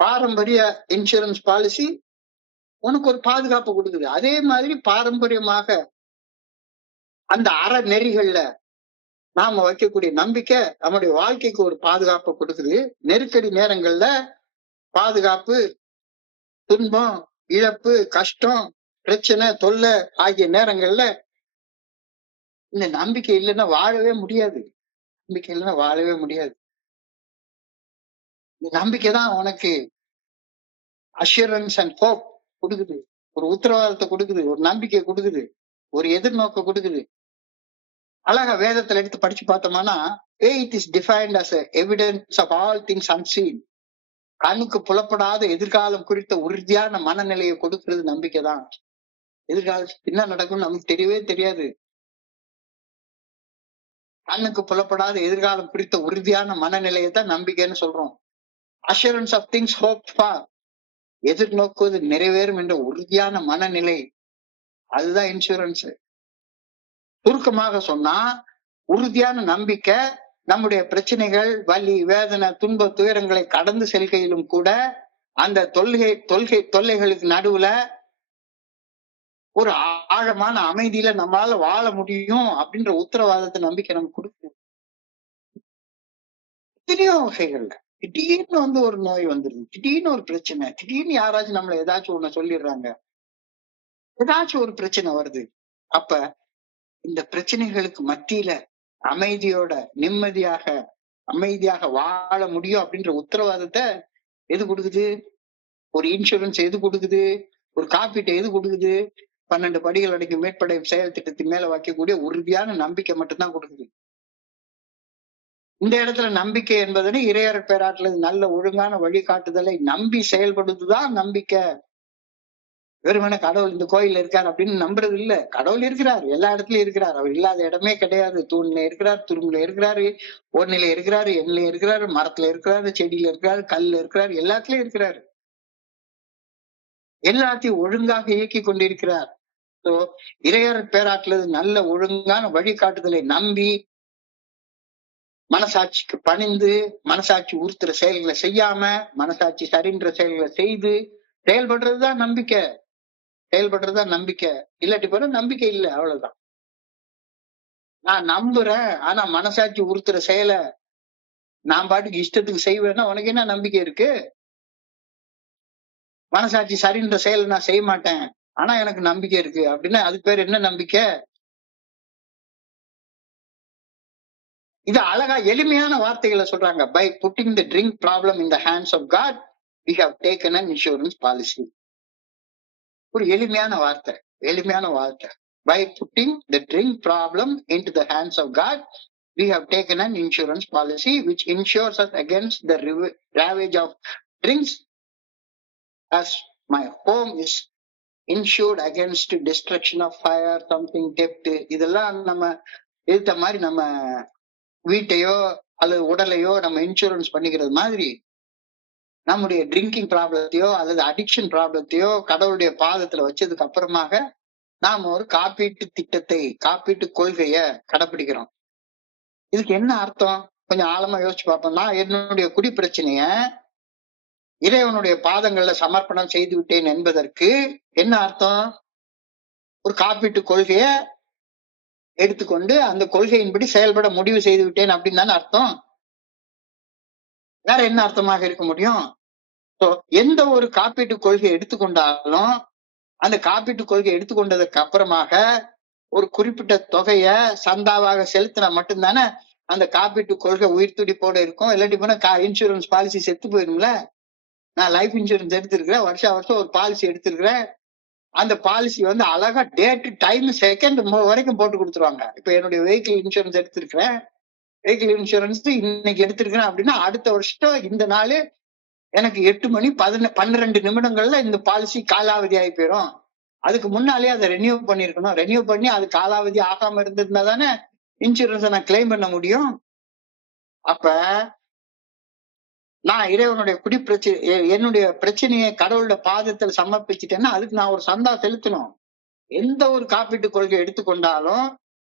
பாரம்பரிய இன்சூரன்ஸ் பாலிசி உனக்கு ஒரு பாதுகாப்பு கொடுக்குது. அதே மாதிரி பாரம்பரியமாக அந்த அறநெறிகள்ல நாம வைக்கக்கூடிய நம்பிக்கை நம்முடைய வாழ்க்கைக்கு ஒரு பாதுகாப்பை கொடுக்குது. நெருக்கடி நேரங்கள்ல பாதுகாப்பு, துன்பம், இழப்பு, கஷ்டம், பிரச்சனை, தொல்லை ஆகிய நேரங்கள்ல இந்த நம்பிக்கை இல்லைன்னா வாழவே முடியாது. நம்பிக்கை இல்லைன்னா வாழவே முடியாது. இந்த நம்பிக்கை தான் உனக்கு அஷூரன்ஸ் அண்ட் ஹோப் கொடுக்குது, ஒரு உத்தரவாதத்தை கொடுக்குது, ஒரு நம்பிக்கை கொடுக்குது, ஒரு எதிர்நோக்க கொடுக்குது. அழகா வேதத்துல எடுத்து படிச்சு பார்த்தோம்னா, faith is defined as a evidence of all things unseen. கண்ணுக்கு புலப்படாத எதிர்காலம் குறித்த உறுதியான மனநிலையை கொடுக்கிறது நம்பிக்கை தான். எதிர்காலத்துக்கு என்ன நடக்கும் நமக்கு தெரியவே தெரியாது. கண்ணுக்கு புலப்படாத எதிர்காலம் குறித்த உறுதியான மனநிலையை தான் நம்பிக்கைன்னு சொல்றோம். Assurance of things hope for, எதிர்நோக்குவது நிறைவேறும் என்ற உறுதியான மனநிலை, அதுதான் இன்சூரன்ஸ். சுருக்கமாக சொன்னா உறுதியான நம்பிக்கை நம்முடைய பிரச்சனைகள், வலி, வேதனை, துன்ப, துயரங்களை கடந்து செல்கையிலும் கூட அந்த தொல்லைகளுக்கு நடுவுல ஒரு ஆழமான அமைதியில நம்மளால வாழ முடியும் அப்படின்ற உத்தரவாதத்தை நம்பிக்கை நமக்கு கொடுக்குது. எத்தனையோ வகைகள்ல திடீர்னு ஒரு நோய் வந்துருது, திடீர்னு ஒரு பிரச்சனை, திடீர்னு யாராச்சும் நம்மள ஏதாச்சும் ஒண்ணு சொல்லிடுறாங்க, ஏதாச்சும் ஒரு பிரச்சனை வருது. அப்ப இந்த பிரச்சனைகளுக்கு மத்தியில அமைதியோட அமைதியாக வாழ முடியும் அப்படின்ற உத்தரவாதத்தை எது கொடுக்குது? ஒரு இன்சூரன்ஸ் எது கொடுக்குது? ஒரு காப்பீட்டை எது கொடுக்குது? 12 படிகள் அடங்கிய மேற்படை செயல் திட்டத்தின் மேல வைக்கக்கூடிய உறுதியான நம்பிக்கை மட்டும்தான் கொடுக்குது. இந்த இடத்துல நம்பிக்கை என்பதனை இறையர் பேராட்டுல நல்ல ஒழுங்கான வழிகாட்டுதலை நம்பி செயல்படுத்துதான் நம்பிக்கை. வெறுமனே கடவுள் இந்த கோயில்ல இருக்காரு அப்படின்னு நம்புறது இல்ல. கடவுள் இருக்கிறார், எல்லா இடத்துலயும் இருக்கிறார். அவர் இல்லாத இடமே கிடையாது. தூண்ல இருக்கிறார், துரும்புல இருக்கிறாரு, ஒன்னில இருக்கிறாரு, எண்ணில இருக்கிறாரு, மரத்துல இருக்கிறாரு, செடியில இருக்கிறாரு, கல்ல இருக்கிறாரு, எல்லாத்துலயும் இருக்கிறாரு. எல்லாத்தையும் ஒழுங்காக இயக்கி கொண்டிருக்கிறார். இறையர் பேராட்டுல நல்ல ஒழுங்கான வழிகாட்டுதலை நம்பி மனசாட்சிக்கு பணிந்து, மனசாட்சி உறுத்துற செயல்களை செய்யாம, மனசாட்சி சரின்ற செயல்களை செய்து செயல்படுறதுதான் நம்பிக்கை. செயல்படுறதுதான் நம்பிக்கை. இல்லாட்டி போற நம்பிக்கை இல்லை, அவ்வளவுதான். நான் நம்புறேன், ஆனா மனசாட்சி உறுத்துற செயலை நான் பாட்டுக்கு இஷ்டத்துக்கு செய்வேன்னா உனக்கு என்ன நம்பிக்கை இருக்கு? மனசாட்சி சரின்ற செயலை நான் செய்ய மாட்டேன், ஆனா எனக்கு நம்பிக்கை இருக்கு அப்படின்னா அதுக்கு பேர் என்ன நம்பிக்கை? இது அழகா எளிமையான வார்த்தைகளை சொல்றாங்க. By putting the drink problem in the hands of God we have taken an insurance policy. ஒரு எளிமையான வார்த்தை, எளிமையான வார்த்தை. By putting the drink problem into the hands of God, we have taken an insurance policy which insures us against the ravage of drinks, as my home is insured against destruction of fire, something theft. இதெல்லாம் நம்ம எடுத்த மாதிரி நம்ம வீட்டையோ அல்லது உடலையோ நம்ம insurance பண்ணிக்கிறது மாதிரி நம்முடைய ட்ரிங்கிங் ப்ராப்ளத்தையோ அல்லது அடிக்ஷன் ப்ராப்ளத்தையோ கடவுளுடைய பாதத்துல வச்சதுக்கு அப்புறமாக நாம ஒரு காப்பீட்டு திட்டத்தை, காப்பீட்டு கொள்கைய கடைபிடிக்கிறோம். இதுக்கு என்ன அர்த்தம்? கொஞ்சம் ஆழமா யோசிச்சு பார்ப்போம்னா, என்னுடைய குடி பிரச்சனைய இறைவனுடைய பாதங்கள்ல சமர்ப்பணம் செய்து விட்டேன் என்பதற்கு என்ன அர்த்தம்? ஒரு காப்பீட்டு கொள்கைய எடுத்துக்கொண்டு அந்த கொள்கையின்படி செயல்பட முடிவு செய்து விட்டேன் அப்படின்னு தானே அர்த்தம். வேற என்ன அர்த்தமாக இருக்க முடியும்? எந்த ஒரு காப்பீட்டு கொள்கை எடுத்துக்கொண்டாலும் அந்த காப்பீட்டு கொள்கை எடுத்துக்கொண்டதுக்கு அப்புறமாக ஒரு குறிப்பிட்ட தொகைய சந்தாவாக செலுத்தினா மட்டும்தானே அந்த காப்பீட்டு கொள்கை உயிர் துடிப்போட இருக்கும். இல்லாட்டி போனா இன்சூரன்ஸ் பாலிசி செத்து போயிரும்ல. நான் லைஃப் இன்சூரன்ஸ் எடுத்திருக்கிறேன், வருஷம் ஒரு பாலிசி எடுத்திருக்கிறேன். அந்த பாலிசி அழகா டேட், டைம், செகண்ட் வரைக்கும் போட்டு கொடுத்துருவாங்க. இப்ப என்னுடைய வெஹிக்கிள் இன்சூரன்ஸ் எடுத்திருக்கிறேன், வெஹிக்கிள் இன்சூரன்ஸ் இன்னைக்கு எடுத்திருக்கிறேன் அப்படின்னா அடுத்த வருஷம் இந்த நாள் எனக்கு 8 மணி 12 நிமிடங்கள்ல இந்த பாலிசி காலாவதி ஆகி போயிடும். அதுக்கு முன்னாலே அதை ரெனியூ பண்ணிருக்கணும். ரெனியூ பண்ணி அது காலாவதி ஆகாம இருந்திருந்தா தானே இன்சூரன்ஸை நான் கிளைம் பண்ண முடியும். அப்ப நான் இறைவனுடைய என்னுடைய பிரச்சனையை கடவுளோட பாதத்தில் சமர்ப்பிச்சுட்டேன்னா அதுக்கு நான் ஒரு சந்தா செலுத்தணும். எந்த ஒரு காப்பீட்டு கொள்கை எடுத்துக்கொண்டாலும்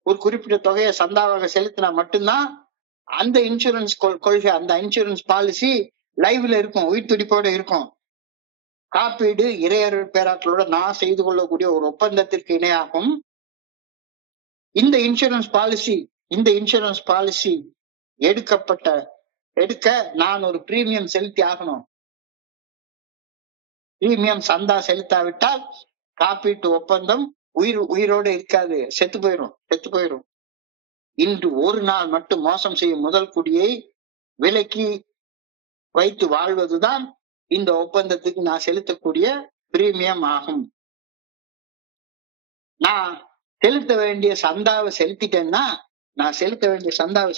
ஒரு குறிப்பிட்ட தொகையை சந்தாவாக செலுத்தினா மட்டும்தான் அந்த இன்சூரன்ஸ் கொள்கை, அந்த இன்சூரன்ஸ் பாலிசி லைவ்ல இருக்கும், உயிர் துடிப்போட இருக்கும். காப்பீடு இறையருள் பேராற்றலோட நான் செய்து கொள்ளக்கூடிய ஒரு ஒப்பந்தத்திற்கு இணையாகும். இந்த இன்சூரன்ஸ் பாலிசி எடுக்க நான் ஒரு பிரீமியம் செலுத்தி ஆகணும். பிரீமியம் சந்தா செலுத்தாவிட்டால் காப்பீட்டு ஒப்பந்தம் உயிரோடு இருக்காது, செத்து போயிடும். இன்று ஒரு நாள் மட்டும் மோசம் செய்யும் முதல் குடியை விலக்கி வைத்து வாழ்வதுதான் இந்த ஒப்பந்தத்துக்கு நான் செலுத்தக்கூடிய பிரீமியம் ஆகும். நான் செலுத்த வேண்டிய சந்தாவை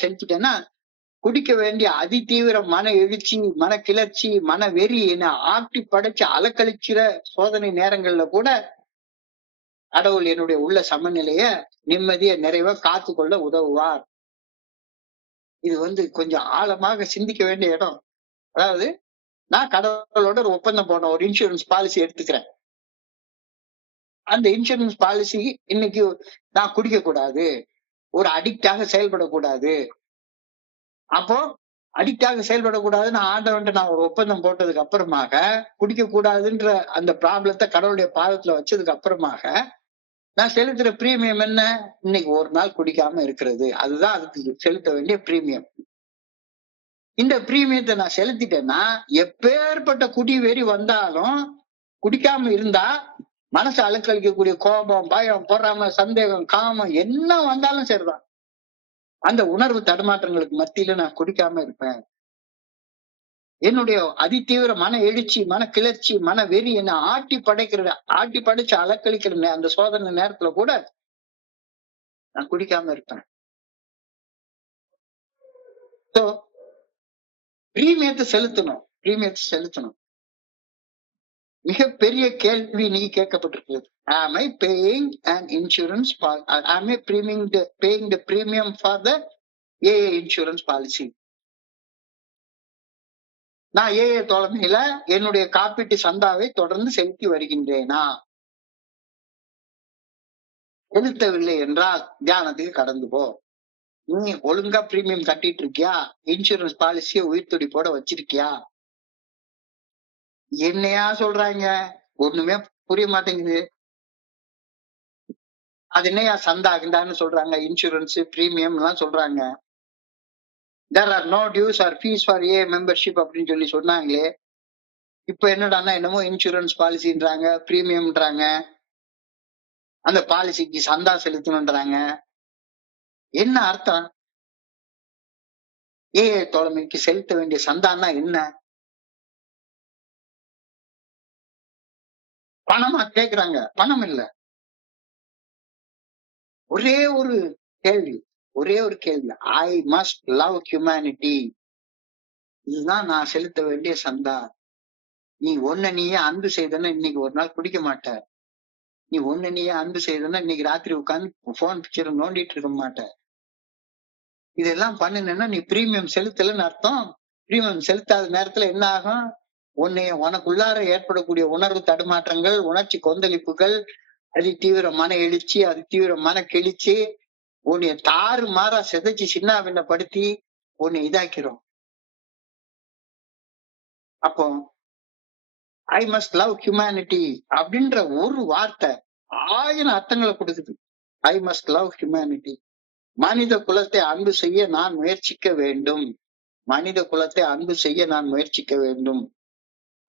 செலுத்திட்டேன்னா குடிக்க வேண்டிய அதிதீவிர மன எழுச்சி, மன கிளர்ச்சி, மன வெறி என ஆட்டி படைச்சு அலக்கழிக்கிற சோதனை நேரங்கள்ல கூட கடவுள் என்னுடைய உள்ள சமநிலைய நிம்மதிய நிறைவா காத்து கொள்ள உதவுவார். இது கொஞ்சம் ஆழமாக சிந்திக்க வேண்டிய இடம். அதாவது நான் கடவுளோட ஒரு ஒப்பந்தம் போன ஒரு இன்சூரன்ஸ் பாலிசி எடுத்துக்கிறேன். அந்த இன்சூரன்ஸ் பாலிசி இன்னைக்கு நான் குடிக்க கூடாது, ஒரு அடிக்டாக செயல்படக்கூடாது. அப்போ அடிக்டாக செயல்படக்கூடாதுன்னு ஆண்டவன்ட்டு நான் ஒரு ஒப்பந்தம் போட்டதுக்கு அப்புறமாக, குடிக்க கூடாதுன்ற அந்த ப்ராப்ளத்தை கடவுளுடைய பாதத்துல வச்சதுக்கு அப்புறமாக நான் செலுத்துற பிரீமியம் என்ன? இன்னைக்கு ஒரு நாள் குடிக்காம இருக்கிறது. அதுதான் அதுக்கு செலுத்த வேண்டிய பிரீமியம். இந்த பிரீமியத்தை நான் செலுத்திட்டேன்னா எப்பேற்பட்ட குடி வெறி வந்தாலும் குடிக்காம இருந்தா மனசு அலக்கழிக்கக்கூடிய கோபம், பயம், பொறாமை, சந்தேகம், காமம் என்ன வந்தாலும் சரிதான், அந்த உணர்வு தடுமாற்றங்களுக்கு மத்தியில நான் குடிக்காம இருப்பேன். என்னுடைய அதிதீவிர மன எழுச்சி, மன கிளர்ச்சி, மன வெறி என்ன ஆட்டி படைச்சு அலக்களிக்கிற அந்த சோதனை நேரத்துல கூட நான் குடிக்காம இருப்பேன். பிரீமியத்தை செலுத்தணும். மிகப்பெரிய கேள்வி நீ கேட்கப்பட்டிருக்கிறது. Am I paying an insurance am I paying the premium for the AA insurance policy? நான் AA தலைமையில என்னுடைய காப்பீட்டு சந்தாவை தொடர்ந்து செலுத்தி வருகின்றேனா? செலுத்தவில்லை என்றால் தியானத்துக்கு கடந்து போ. நீ ஒழுங்கா பிரீமியம் கட்டிட்டு இருக்கியா? இன்சூரன்ஸ் பாலிசியை உயிர் துடிப்போட வச்சிருக்கியா? என்னையா சொல்றாங்க? ஒண்ணுமே புரிய மாட்டேங்குது. அது என்னையா சந்தாகுந்தான்னு சொல்றாங்க, இன்சூரன்ஸ் பிரீமியம் எல்லாம் சொல்றாங்க. There are no dues or fees for AA membership அப்படின்னு சொல்லி சொன்னாங்களே, இப்ப என்னடான்னா என்னமோ இன்சூரன்ஸ் பாலிசின்றாங்க, பிரீமியம்ன்றாங்க, அந்த பாலிசிக்கு சந்தா செலுத்தணும்ன்றாங்க. என்ன அர்த்தம்? AA தோழமைக்கு செலுத்த வேண்டிய சந்தான்னா என்ன? பணமா கேக்குறாங்க, பணம் இல்ல. ஒரே ஒரு கேள்வி, ஐ மஸ்ட் லவ் ஹியூமனிட்டி. இதுதான் நான் செலுத்த வேண்டிய சந்தா. நீ நீயே அன்பு செய்தன்னா இன்னைக்கு ஒரு நாள் குடிக்க மாட்ட. நீ நீயே அன்பு செய்தன்னா இன்னைக்கு ராத்திரி உட்கார்ந்து போன் பிக்சர் நோண்டிட்டு இருக்க மாட்ட. இதெல்லாம் பண்ணுனா நீ பிரீமியம் செலுத்தலன்னு அர்த்தம். பிரீமியம் செலுத்தாத நேரத்துல என்ன ஆகும்? உனக்குள்ளார ஏற்படக்கூடிய உணர்வு தடுமாற்றங்கள், உணர்ச்சி கொந்தளிப்புகள், அதி தீவிர மன எழுச்சி, அதி தீவிர மன கிழிச்சி உன்னைய தாறு மாறா சிதைச்சு சின்னாபின்னப்படுத்தி உன்னை இதாக்கிறோம். அப்போ ஐ மஸ்ட் லவ் ஹியூமனிட்டி அப்படின்ற ஒரு வார்த்தை 1000 அர்த்தங்களை கொடுக்குது. I must love humanity. மனித குலத்தை அன்பு செய்ய நான் முயற்சிக்க வேண்டும்.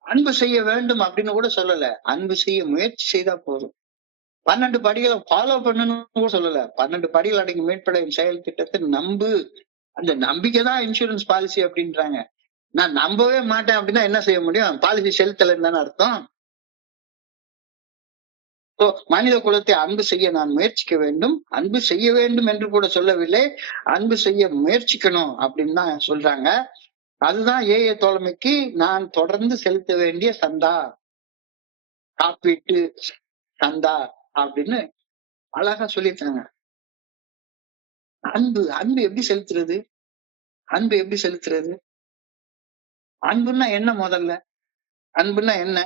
அன்பு செய்ய வேண்டும் அப்படின்னு கூட சொல்லல, அன்பு செய்ய முயற்சி செய்தா போதும். 12 படிகளை ஃபாலோ பண்ணணும் கூட சொல்லல. 12 படிகள் அடங்கி மீட்படையும் செயல் திட்டத்தை நம்பு. அந்த நம்பிக்கைதான் இன்சூரன்ஸ் பாலிசி அப்படின்றாங்க. நான் நம்பவே மாட்டேன் அப்படின்னா என்ன செய்ய முடியும்? பாலிசி செலுத்தலைன்னு தானே அர்த்தம். மனித குலத்தை அன்பு செய்ய நான் முயற்சிக்க வேண்டும். அன்பு செய்ய வேண்டும் என்று கூட சொல்லவில்லை, அன்பு செய்ய முயற்சிக்கணும் அப்படின்னு தான் சொல்றாங்க. அதுதான் ஏஏ தோழமைக்கு நான் தொடர்ந்து செலுத்த வேண்டிய சந்தா, காப்பீட்டு சந்தா அப்படின்னு அழகா சொல்லியிருக்காங்க. அன்பு அன்பு எப்படி செலுத்துறது? அன்பு எப்படி செலுத்துறது? அன்புன்னா என்ன முதல்ல? அன்புன்னா என்ன?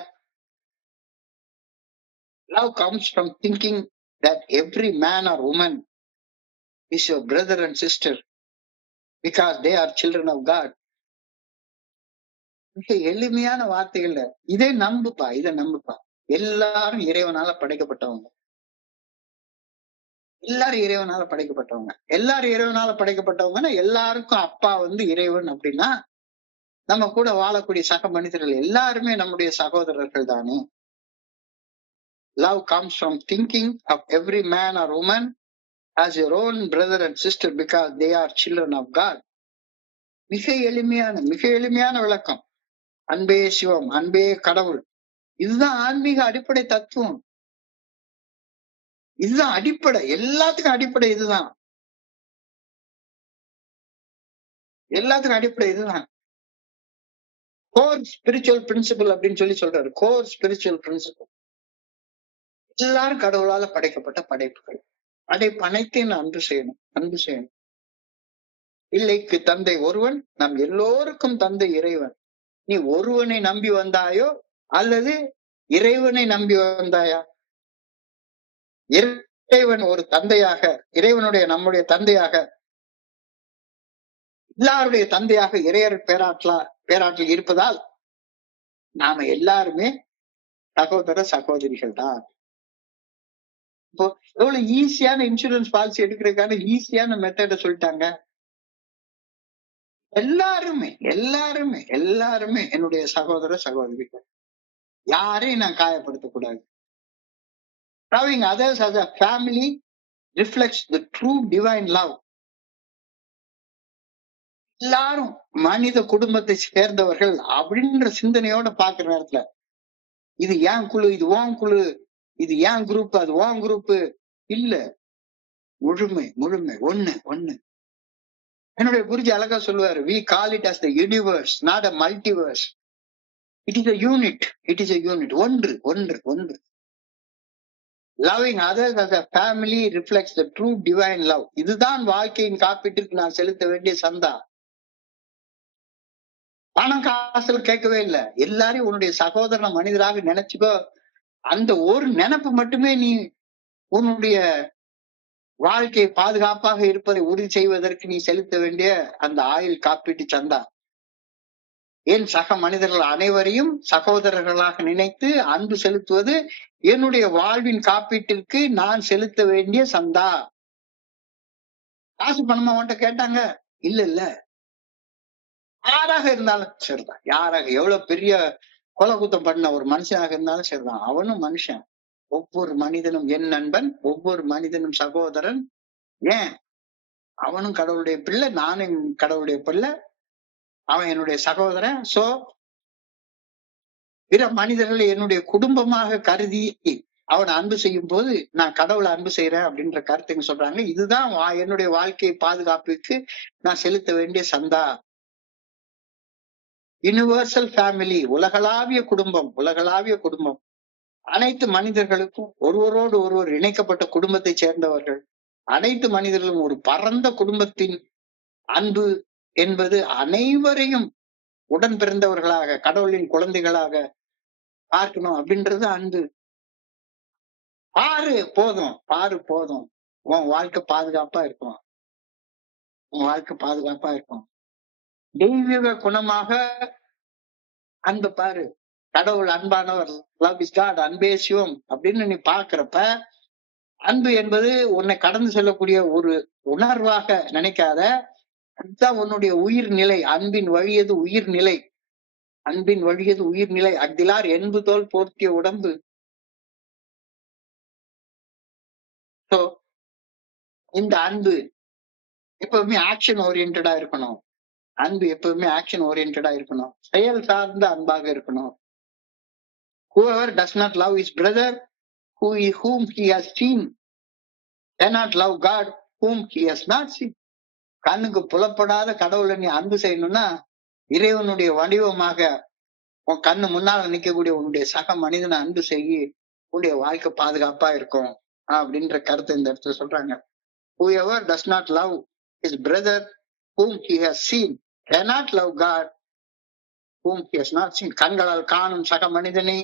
Love comes from thinking that every man or woman is your brother and sister because they are children of God. மிக எளிமையான வார்த்தைகள்ல இதை நம்புப்பா, இதை நம்புப்பா. எல்லாரும் இறைவனால படைக்கப்பட்டவங்க. எல்லாரும் இறைவனால படைக்கப்பட்டவங்க. எல்லாரும் இறைவனால படைக்கப்பட்டவங்கன்னா எல்லாருக்கும் அப்பா வந்து இறைவன் அப்படின்னா நம்ம கூட வாழக்கூடிய சக மனிதர்கள் எல்லாருமே நம்முடைய சகோதரர்கள் தானே. Love comes from thinking of every man or woman as your own brother and sister because they are children of God. மிக எளிமையான விளக்கம். அன்பே சிவம், அன்பே கடவுள். இதுதான் ஆன்மீக அடிப்படை தத்துவம். இதுதான் அடிப்படை, எல்லாத்துக்கும் அடிப்படை இதுதான். எல்லாத்துக்கும் அடிப்படை இதுதான். கோர் ஸ்பிரிச்சுவல் பிரின்சிபல் அப்படின்னு சொல்றாரு. Core spiritual principle. எல்லாரும் கடவுளால படைக்கப்பட்ட படைப்புகள். படைப்பு அனைத்தையும் அன்பு செய்யணும், அன்பு செய்யணும். பிள்ளைக்கு தந்தை ஒருவன், நம் எல்லோருக்கும் தந்தை இறைவன். நீ ஒருவனை நம்பி வந்தாயோ அல்லது இறைவனை நம்பி வந்தாயா? இறைவன் ஒரு தந்தையாக, இறைவனுடைய நம்முடைய தந்தையாக, எல்லாருடைய தந்தையாக இறையர் பேராற்றில் இருப்பதால் நாம எல்லாருமே சகோதர சகோதரிகள் தான். இப்போ எவ்வளவு ஈஸியான இன்சூரன்ஸ் பாலிசி எடுக்கிறதுக்கான ஈஸியான மெத்தட சொல்லிட்டாங்க. எல்லாருமே எல்லாருமே எல்லாருமே என்னுடைய சகோதர சகோதரிகள். யாரையும் நான் காயப்படுத்தக்கூடாது. Loving others as a family reflects the true divine love. எல்லாரும் மனித குடும்பத்தை சேர்ந்தவர்கள் அப்படின்ற சிந்தனையோட பாக்குற நேரத்துல இது ஏன் குழு, இது ஓன் குழு, இது ஏன் குரூப், அது ஓன் குரூப் இல்ல. முழுமை முழுமை ஒண்ணு ஒண்ணு. என்னுடைய குருஜி அழகா சொல்லுவாரு, we call it as the universe, not a multiverse. It is a unit. It is a unit. ஒன்று ஒன்று ஒன்று. Loving others as a family reflects the true divine love. இதுதான் வாழ்க்கையின் காப்பீட்டிற்கு நான் செலுத்த வேண்டிய சந்தா. பணம் காசுல கேட்கவே இல்லை. எல்லாரையும் உன்னுடைய சகோதரன மனிதராக நினைச்சுக்கோ. அந்த ஒரு நினைப்பு மட்டுமே நீ உன்னுடைய வாழ்க்கை பாதுகாப்பாக இருப்பதை உறுதி செய்வதற்கு நீ செலுத்த வேண்டிய அந்த ஆயுள் காப்பீட்டு சந்தா. என் சக மனிதர்கள் அனைவரையும் சகோதரர்களாக நினைத்து அன்பு செலுத்துவது என்னுடைய வாழ்வின் காப்பீட்டிற்கு நான் செலுத்த வேண்டிய சந்தா. காசு பணமா அவன்கிட்ட கேட்டாங்க? இல்ல இல்ல. யாராக இருந்தாலும் சரிதான், யாராக எவ்வளவு பெரிய கொலை குத்தம் பண்ண ஒரு மனுஷனாக இருந்தாலும் சரிதான், அவனும் மனுஷன். ஒவ்வொரு மனிதனும் என் நண்பன், ஒவ்வொரு மனிதனும் சகோதரன். ஏன் அவனும் கடவுளுடைய பிள்ளை, நானும் கடவுளுடைய பிள்ளை, அவன் என்னுடைய சகோதரன். சோ பிற மனிதர்களை என்னுடைய குடும்பமாக கருதி அவனை அன்பு செய்யும் போது நான் கடவுளை அன்பு செய்யறேன் அப்படின்ற கருத்துங்க சொல்றாங்க. இதுதான் என்னுடைய வாழ்க்கை பாதுகாப்புக்கு நான் செலுத்த வேண்டிய சந்தா. யுனிவர்சல் ஃபேமிலி, உலகளாவிய குடும்பம், உலகளாவிய குடும்பம். அனைத்து மனிதர்களுக்கும் ஒருவரோடு ஒருவர் இணைக்கப்பட்ட குடும்பத்தை சேர்ந்தவர்கள். அனைத்து மனிதர்களும் ஒரு பரந்த குடும்பத்தின் அன்பு என்பது அனைவரையும் உடன் பிறந்தவர்களாக, கடவுளின் குழந்தைகளாக பார்க்கணும் அப்படின்றது அன்பு. பாரு போதும், பாரு போதும், உன் வாழ்க்கை பாதுகாப்பா இருக்கும், உன் வாழ்க்கை பாதுகாப்பா இருக்கும். தெய்வீக குணமாக அன்பு பாரு. கடவுள் அன்பானவர், லவ் இஸ் காட், அன்பே சிவம் அப்படின்னு நீ பாக்குறப்ப அன்பு என்பது உன்னை கடந்து செல்லக்கூடிய ஒரு உணர்வாக நினைக்காத. அதுதான் உன்னுடைய உயிர்நிலை. அன்பின் வழியது உயிர்நிலை, அன்பின் வழியது உயிர்நிலை. அக்திலார் என்பு தோல் போர்த்திய உடம்பு. இந்த அன்பு எப்பவுமே ஆக்ஷன் ஓரியன்டா இருக்கணும். அன்பு எப்பவுமே ஆக்ஷன் ஓரியன்டா இருக்கணும், செயல் சார்ந்த அன்பாக இருக்கணும். Whoever does not love his brother whom he has seen cannot love God whom he has not seen. கண்ணுக்கு புலப்படாத கடவுளை நீ அன்பு செய்யணும்னா இறைவனுடைய வடிவமாக உன் கண்ணு முன்னால நிக்கக்கூடிய உன்னுடைய சக மனிதனை அன்பு செய்யி, உன்னுடைய வாழ்க்கை பாதுகாப்பா இருக்கும் அப்படின்ற கருத்தை இந்த இடத்துல சொல்றாங்க. Whoever does not love his brother whom he has seen cannot love God whom he has not seen. கண்களால் காணும் சக மனிதனை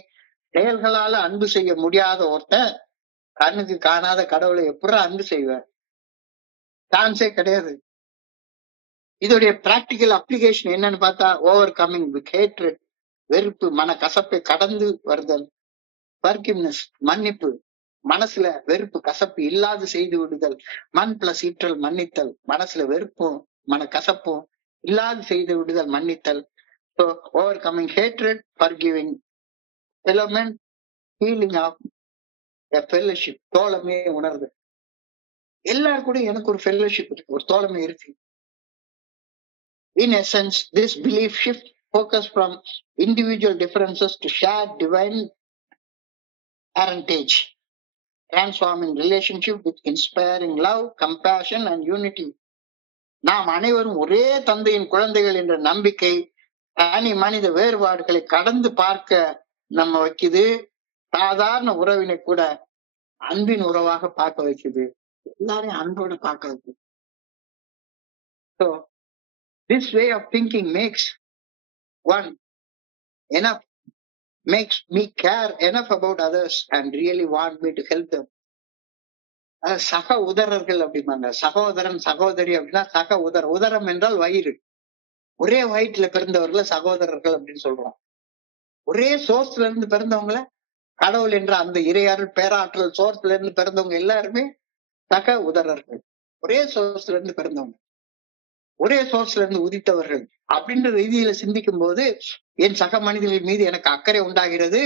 செயல்களால அன்பு செய்ய முடியாத ஒருத்தன் கண்ணுக்கு காணாத கடவுளை எப்படி அன்பு செய்வார்? சான்ஸே கிடையாது. இதோடைய பிராக்டிக்கல் அப்ளிகேஷன் என்னன்னு பார்த்தா, ஓவர் கமிங் வித் ஹேட்ரட், வெறுப்பு, மன கசப்பை கடந்து வருதல், ஃபர்கிவ்னஸ், மன்னிப்பு, மனசுல வெறுப்பு கசப்பு இல்லாது செய்து விடுதல், மண் பிளஸ் ஈற்றல் மன்னித்தல், மனசுல வெறுப்பும் மன கசப்பும் இல்லாது செய்து விடுதல் மன்னித்தல். So overcoming hatred, forgiving, element, healing of a fellowship, தோழமையை உணர்வு. எல்லாரும் கூட எனக்கு ஒரு ஃபெல்லோஷிப் இருக்கு, ஒரு தோழமை இருக்கு. In essence, this belief shift focus from individual differences to shared divine parentage, transforming relationship with inspiring love, compassion and unity. நாம் அனைவரும் ஒரே தந்தையின் குழந்தைகள் என்ற நம்பிக்கை தனி மனித வேறுபாடுகளை கடந்து பார்க்க நம்ம வைக்குது. சாதாரண உறவினை கூட அன்பின் உறவாக பார்க்க வைக்குது. எல்லாரையும் அன்போட பார்க்க வைக்குது. So this way of thinking makes one enough, makes me care enough about others and really want me to help them. சக உதரர்கள் அப்படிம்பாங்க. சகோதரன் சகோதரி அப்படின்னா சக உதரம் என்றால் வயிறு. ஒரே வயிற்றுல பிறந்தவர்களை சகோதரர்கள் அப்படின்னு சொல்றோம். ஒரே சோர்ஸ்ல இருந்து பிறந்தவங்கள கடவுள் என்ற அந்த இறையாற்றல் பேராற்றல் சோர்ஸ்ல இருந்து பிறந்தவங்க எல்லாருமே சக உதரர்கள். ஒரே சோர்ஸ்ல இருந்து பிறந்தவங்க, ஒரே சோர்ஸ்ல இருந்து உதித்தவர்கள் அப்படின்ற ரீதியில சிந்திக்கும் போது என் சக மனிதர்கள் மீது எனக்கு அக்கறை உண்டாகிறது.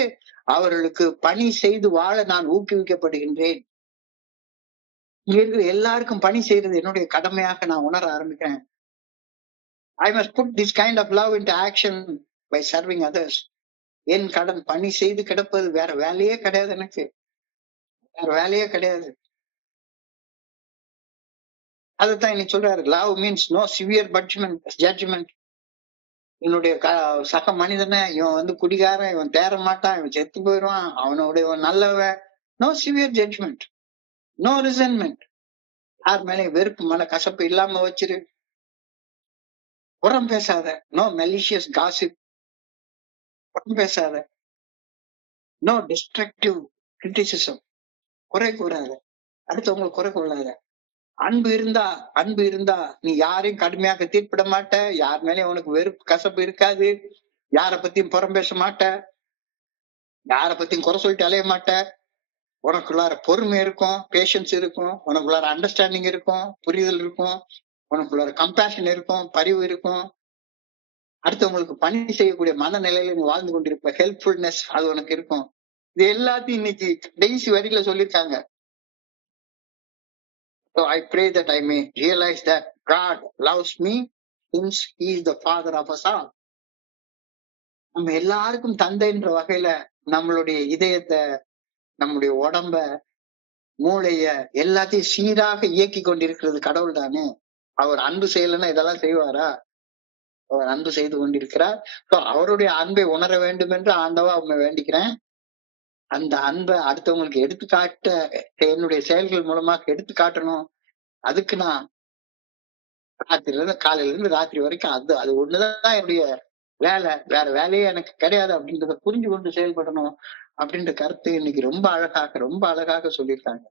அவர்களுக்கு பணி செய்து வாழ நான் ஊக்குவிக்கப்படுகின்றேன். இங்க இருக்கிற எல்லாருக்கும் பணி செய்யறது என்னுடைய கடமையாக நான் உணர ஆரம்பிக்கிறேன். I must put this kind of love into action by serving others. என் கடன் பணி செய்து கிடப்பது, வேற வேலையே கிடையாது, எனக்கு வேற வேலையே கிடையாது. அதுதான் இன்னைக்கு சொல்றாரு, love means no severe judgement. என்னுடைய சக மனிதனை இவன் குடிகாரன், இவன் தேர மாட்டான், இவன் செத்து போயிடுவான், அவனுடைய நல்லவன், no severe judgement, no resentment. யார் மேலே வெறுப்பு மன கசப்பு இல்லாம வச்சிரு. புறம் பேசாத, நோ மெலிஷியஸ் காசிப், புறம் பேசாத. நோ டிஸ்ட்ரக்டிவ் கிரிட்டிசிசம், குறை கூறாத, அடுத்தவங்களை குறை கொள்ளாத. அன்பு இருந்தா நீ யாரையும் கடுமையாக தீர்ப்பிட மாட்ட, யார் மேலேயும் உனக்கு வெறுப்பு கசப்பு இருக்காது, யார பத்தியும் புறம் பேச மாட்ட, யார பத்தியும் குறை சொல்லிட்டு அலைய மாட்ட. உனக்குள்ளார பொறுமை இருக்கும், பேஷன்ஸ் இருக்கும், உனக்குள்ளார அண்டர்ஸ்டாண்டிங் இருக்கும், புரிதல் இருக்கும், உனக்குள்ளார கம்பேஷன் இருக்கும், பரிவு இருக்கும். அடுத்தவங்களுக்கு பணி செய்யக்கூடிய மனநிலையில நீ வாழ்ந்து கொண்டிருப்ப, ஹெல்ப்ஃபுல்னஸ் அது உனக்கு இருக்கும். இது எல்லாத்தையும் இன்னைக்கு கடைசி வரியில சொல்லியிருக்காங்க. So I pray that I may realize that God loves me since He is the Father of us all. நம்ம எல்லாருக்கும் தந்தைன்ற வகையில நம்மளுடைய இதயத்தை, நம்முடைய உடம்ப, மூளைய எல்லாத்தையும் சீராக இயக்கி கொண்டிருக்கிறது கடவுள் தானே. அவர் அன்பு செய்யலைன்னா இதெல்லாம் செய்வாரா? அவர் அன்பு செய்து கொண்டிருக்கிறார். அவருடைய அன்பை உணர வேண்டும் என்று ஆண்டவா உண்மை வேண்டிக்கிறேன். அந்த அன்பை அடுத்தவங்களுக்கு எடுத்துக்காட்ட என்னுடைய செயல்கள் மூலமாக எடுத்து காட்டணும். அதுக்கு நான் ராத்திரில இருந்து காலையில இருந்து ராத்திரி வரைக்கும் அது ஒண்ணுதான் என்னுடைய வேலை, வேற வேலையே எனக்கு கிடையாது அப்படின்றத புரிஞ்சு கொண்டு செயல்படணும் அப்படின்ற கருத்து இன்னைக்கு ரொம்ப அழகாக சொல்லியிருக்காங்க.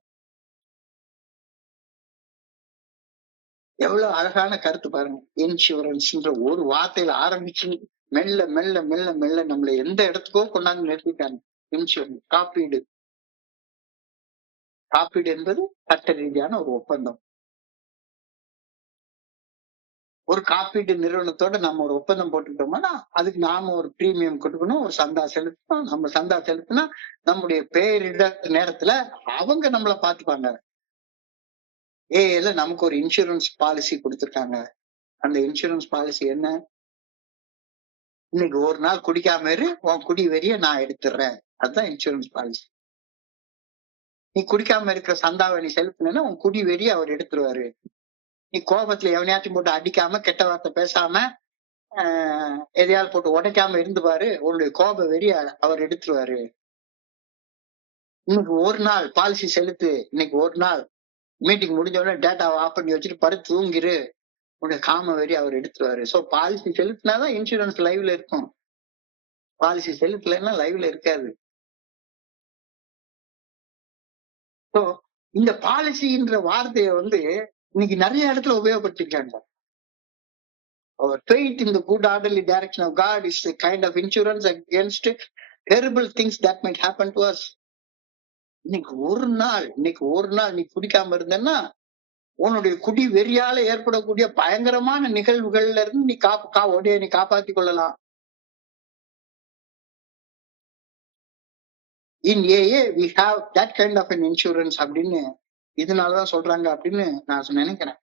எவ்வளவு அழகான கருத்து பாருங்க. இன்சூரன்ஸ்ன்ற ஒரு வார்த்தையில ஆரம்பிச்சு மெல்ல மெல்ல மெல்ல மெல்ல நம்மளை எந்த இடத்துக்கோ கொண்டாந்து நிறுத்திட்டாங்க. இன்சூரன்ஸ், காப்பீடு என்பது சட்ட ரீதியான ஒரு ஒப்பந்தம். ஒரு காப்பீடு நிறுவனத்தோட நம்ம ஒரு ஒப்பந்தம் போட்டுக்கிட்டோம்னா அதுக்கு நாம ஒரு பிரீமியம் கொடுக்கணும், ஒரு சந்தா செலுத்தணும். நம்ம சந்தா செலுத்தினா நம்முடைய பேரிட நேரத்துல அவங்க நம்மளை பார்த்துப்பாங்க. ஏல நமக்கு ஒரு இன்சூரன்ஸ் பாலிசி கொடுத்துருக்காங்க. அந்த இன்சூரன்ஸ் பாலிசி என்ன? இன்னைக்கு ஒரு நாள் குடிக்காம இரு, உன் குடி வெறிய நான் எடுத்துடுறேன். அதுதான் இன்சூரன்ஸ் பாலிசி. நீ குடிக்காம இருக்கிற சந்தாவை நீ செலுத்தினா உன் குடி வெறிய அவர் எடுத்துருவாரு. நீ கோபத்துல எவனையாச்சும் போட்டு அடிக்காம, கெட்ட வார்த்தை பேசாம, எதையாவது போட்டு உடைக்காம இருந்து பாரு, உன்னுடைய கோப வெறிய அவர் எடுத்துருவாரு. இன்னைக்கு ஒரு நாள் பாலிசி செலுத்து, இன்னைக்கு ஒரு நாள் மீட்டிங் முடிஞ்ச உடனே டேட்டாவை ஆஃப் பண்ணி வச்சுட்டு படுத்து தூங்கிரு, உன்னுடைய காம வெறி அவர் எடுத்துருவாரு. சோ பாலிசி செலுத்தினாதான் இன்சூரன்ஸ் லைவ்ல இருக்கும். பாலிசி செலுத்தலைன்னா லைவ்ல இருக்காது. சோ இந்த பாலிசின்ற வார்த்தையை வந்து இன்னைக்கு நிறைய இடத்துல உபயோகப்படுத்திருக்காங்க. Our faith in the good orderly direction of God is a kind of insurance against terrible things that might happen to us. இன்னைக்கு ஒரு நாள் நீ குடிக்காம இருந்தன்னா உன்னுடைய குடி வெறியால ஏற்படக்கூடிய பயங்கரமான நிகழ்வுகள்ல இருந்து நீ நீ காப்பாத்தி கொள்ளலாம். இன் AA we have that kind of an insurance அப்படின்னு இதனாலதான் சொல்றாங்க அப்படின்னு நான் நினைக்கிறேன்.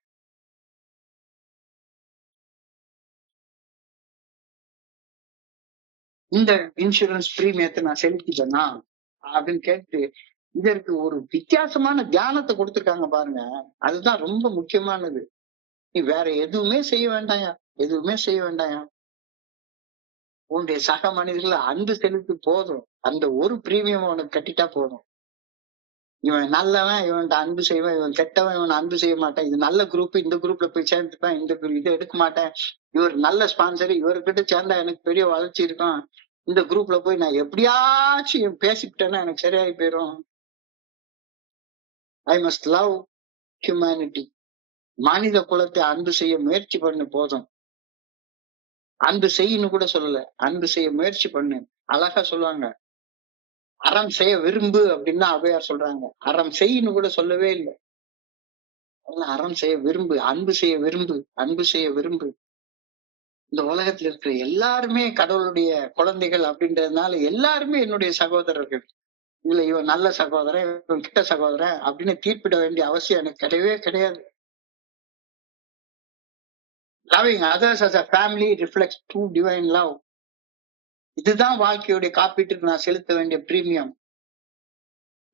இந்த இன்சூரன்ஸ் பிரீமியத்தை நான் செலுத்திட்டேனா அப்படின்னு கேட்டு இதற்கு ஒரு வித்தியாசமான தியானத்தை கொடுத்திருக்காங்க பாருங்க. அதுதான் ரொம்ப முக்கியமானது. நீ வேற எதுவுமே செய்ய வேண்டாயா, எதுவுமே செய்ய வேண்டாயா. உன்னுடைய சக மனிதர்களை அன்பு செலுத்து போதும். அந்த ஒரு பிரீமியம் உனக்கு கட்டிட்டா போதும். இவன் நல்லவன், இவன்கிட்ட அன்பு செய்வான், இவன் கெட்டவன், இவன் அன்பு செய்ய மாட்டான். இது நல்ல குரூப், இந்த குரூப்ல போய் சேர்ந்துப்பேன், இந்த இதை எடுக்க மாட்டேன். இவர் நல்ல ஸ்பான்சர், இவர்கிட்ட சேர்ந்தா எனக்கு பெரிய வளர்ச்சி இருக்கும். இந்த குரூப்ல போய் நான் எப்படியாச்சும் பேசிவிட்டேன்னா எனக்கு சரியாகி போயிடும். I must love humanity. மனித குலத்தை அன்பு செய்ய முயற்சி பண்ணு போதும். அன்பு செய்யன்னு கூட சொல்லல, அன்பு செய்ய முயற்சி பண்ணு. அழகா சொல்லுவாங்க, அறம் செய்ய விரும்பு அப்படின்னு அவையார் சொல்றாங்க. அறம் செய்யன்னு கூட சொல்லவே இல்லை. அறம் செய்ய விரும்பு, அன்பு செய்ய விரும்பு, அன்பு செய்ய விரும்பு. இந்த உலகத்துல இருக்கிற எல்லாருமே கடவுளுடைய குழந்தைகள் அப்படின்றதுனால எல்லாருமே என்னுடைய சகோதரர்கள். இல்ல இவன் நல்ல சகோதரன், இவன் கிட்ட சகோதரன் அப்படின்னு தீர்ப்பிட வேண்டிய அவசியம் எனக்கு கிடையவே கிடையாது. Loving others as a family reflects true divine love. இதுதான் வாழ்க்கையுடைய காப்பீட்டுக்கு நான் செலுத்த வேண்டிய பிரீமியம்.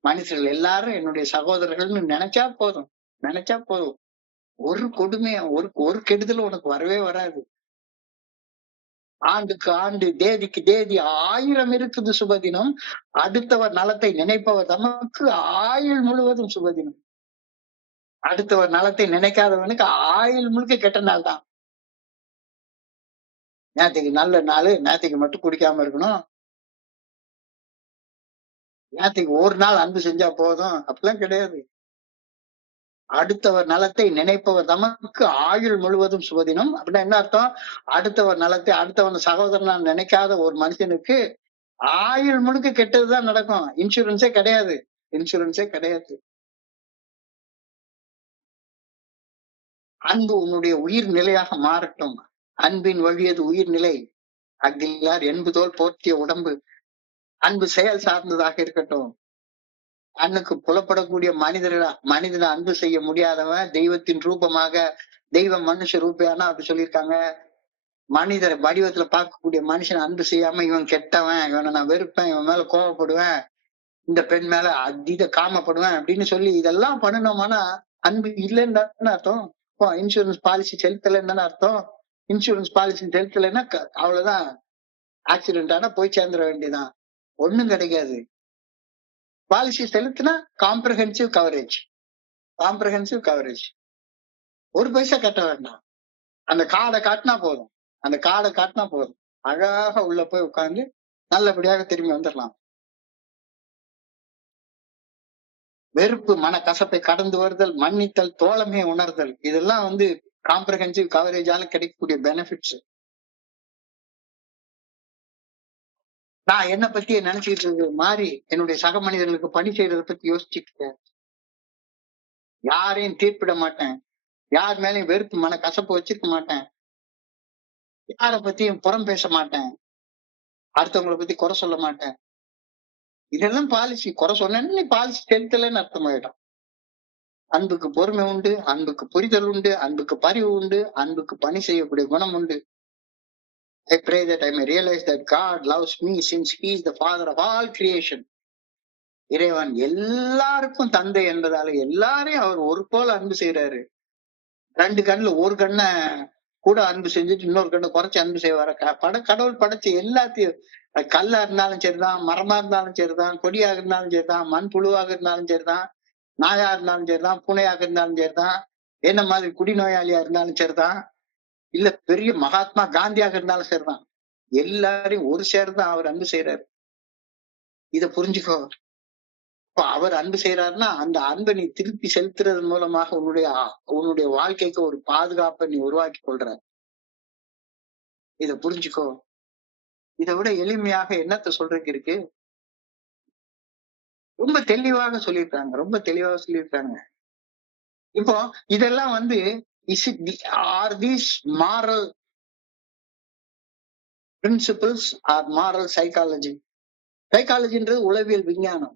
மனுஷர்கள் எல்லாரும் என்னுடைய சகோதரர்கள்னு நினைச்சா போதும், நினைச்சா போதும். ஒரு கொடுமையா ஒரு கெடுதலும் உனக்கு வரவே வராது. ஆண்டுக்கு ஆண்டு, தேதிக்கு தேதி 1000 இருக்குது சுபதினம். அடுத்தவர் நலத்தை நினைப்பவர் தமக்கு ஆயுள் முழுவதும் சுபதினம். அடுத்தவர் நலத்தை நினைக்காதவனுக்கு ஆயுள் முழுக்க கெட்ட நாள் தான். நேற்றுக்கு நல்ல நாள், நேற்றுக்கு மட்டும் குடிக்காம இருக்கணும், நேற்றுக்கு ஒரு நாள் அன்பு செஞ்சா போதும் அப்படிலாம் கிடையாது. அடுத்தவர் நலத்தை நினைப்பவர் தமக்கு ஆயுள் முழுவதும் சுபதினம். அப்படின்னா என்ன அர்த்தம்? அடுத்தவர் நலத்தை, அடுத்தவன் சகோதரனா நினைக்காத ஒரு மனுஷனுக்கு ஆயுள் முழுக்க கெட்டதுதான் நடக்கும். இன்சூரன்ஸே கிடையாது, இன்சூரன்ஸே கிடையாது. அன்பு உன்னுடைய உயிர் நிலையாக மாறட்டும். அன்பின் வழியது உயிர்நிலை. அகிலார் என்பதோல் போற்றிய உடம்பு. அன்பு செயல் சார்ந்ததாக இருக்கட்டும். அண்ணுக்கு புலப்படக்கூடிய மனிதனை அன்பு செய்ய முடியாதவன் தெய்வத்தின் ரூபமாக, தெய்வ மனுஷ ரூபையானா அப்படி சொல்லியிருக்காங்க. மனிதர் வடிவத்துல பார்க்கக்கூடிய மனுஷனை அன்பு செய்யாம இவன் கெட்டவன், இவனை நான் வெறுப்பேன், இவன் மேல கோவப்படுவேன், இந்த பெண் மேல அதீத காமப்படுவேன் அப்படின்னு சொல்லி இதெல்லாம் பண்ணணுமானா அன்பு இல்லைன்னு தானே அர்த்தம். இன்சூரன்ஸ் பாலிசி செலுத்தலைன்னு தானே அர்த்தம். இன்சூரன்ஸ் பாலிசி செலுத்தலைன்னா அவ்வளவுதான், ஆக்சிடென்ட் ஆனா போய் சேர்ந்துட வேண்டியதான், ஒண்ணும் கிடைக்காது. பாலிசி செலுத்தினா காம்ப்ரஹென்சிவ் கவரேஜ், காம்ப்ரஹென்சிவ் கவரேஜ். ஒரு பைசா கட்ட வேண்டாம். அந்த கார்டை காட்டினா போதும், அந்த கார்டை காட்டினா போதும், அழகாக உள்ள போய் உட்கார்ந்து நல்லபடியாக திரும்பி வந்துடலாம். வெறுப்பு, மன கசப்பை கடந்து வருதல், மன்னித்தல், தோழமை உணர்தல், இதெல்லாம் வந்து காம்ப்ரஹென்சிவ் கவரேஜால கிடைக்கக்கூடிய பெனிஃபிட்ஸ். நான் என்ன பத்தி நினைச்சுக்கிட்டு இருக்கிற மாதிரி என்னுடைய சக மனிதர்களுக்கு பணி செய்யறதை பத்தி யோசிச்சுட்டு இருக்கேன். யாரையும் தீர்ப்பிட மாட்டேன், யார் மேலையும் வெறுப்பு மன கசப்பு வச்சிருக்க மாட்டேன், யாரை பத்தியும் புறம் பேச மாட்டேன், அடுத்தவங்களை பத்தி குறை சொல்ல மாட்டேன். இதெல்லாம் பாலிசி. குறை சொன்னேன்னு நீ பாலிசி செலுத்தலன்னு அர்த்தமாயிடும். அன்புக்கு பொறுமை உண்டு, அன்புக்கு புரிதல் உண்டு, அன்புக்கு பரிவு உண்டு, அன்புக்கு பணி செய்யக்கூடிய குணம் உண்டு. I pray that I may realize that God loves me since He is the Father of all creation. இறைவன் எல்லாருக்கும் தந்தை என்பதால எல்லாரையும் அவர் ஒரு போல அன்பு செய்யறாரு. 2 கண்ணுல ஒரு கண்ணை கூட அன்பு செஞ்சுட்டு இன்னொரு கண்ணு குறைச்சு அன்பு செய்வார? கடவுள் படைச்ச எல்லாத்தையும், கல்லா இருந்தாலும் சரிதான், மரமா இருந்தாலும் சரிதான், கொடியாக இருந்தாலும் சரிதான், மண் புழுவாக இருந்தாலும் சரிதான், நாயா இருந்தாலும் சரிதான், பூனையாக இருந்தாலும் சரிதான், என்ன மாதிரி குடிநோயாளியா இருந்தாலும் சரிதான், இல்ல பெரிய மகாத்மா காந்தியாக இருந்தாலும் சரிதான், எல்லாரையும் ஒரு சேர்தான் அவர் அன்பு செய்யறாரு. இத புரிஞ்சுக்கோ. இப்ப அவர் அன்பு செய்யறாருன்னா அந்த அன்பை நீ திருப்பி செலுத்துறது மூலமாக உன்னுடைய வாழ்க்கைக்கு ஒரு பாதுகாப்பை நீ உருவாக்கி கொள்ற. இத புரிஞ்சுக்கோ. இதை விட எளிமையாக என்னத்த சொல்றதுக்கு இருக்கு? ரொம்ப தெளிவாக சொல்லியிருக்காங்க, ரொம்ப தெளிவாக சொல்லியிருக்காங்க. இப்போ இதெல்லாம் வந்து are these moral principles or moral psychology? சைக்காலஜின்றது உளவியல் விஞ்ஞானம்.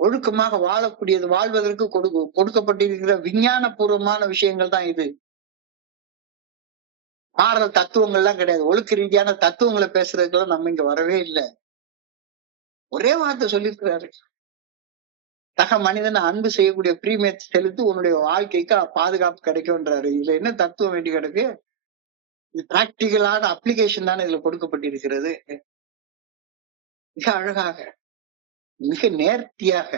ஒழுக்கமாக வாழக்கூடியது, வாழ்வதற்கு கொடுக்கப்பட்டிருக்கிற விஞ்ஞான பூர்வமான விஷயங்கள் தான் இது. மாறல் தத்துவங்கள்லாம் கிடையாது. ஒழுக்க ரீதியான தத்துவங்களை பேசுறதுக்கெல்லாம் நம்ம இங்க வரவே இல்லை. ஒரே வார்த்தை சொல்லியிருக்கிறாரு, சக மனிதனை அன்பு செய்யக்கூடிய பிரீமியத்தை செலுத்தி உன்னுடைய வாழ்க்கைக்கு பாதுகாப்பு கிடைக்கும்ன்றாரு. இதுல என்ன தத்துவம் வேண்டி கிடக்கு? இது பிராக்டிகலான அப்ளிகேஷன் தானே இதுல கொடுக்கப்பட்டிருக்கிறது. மிக அழகாக, மிக நேர்த்தியாக,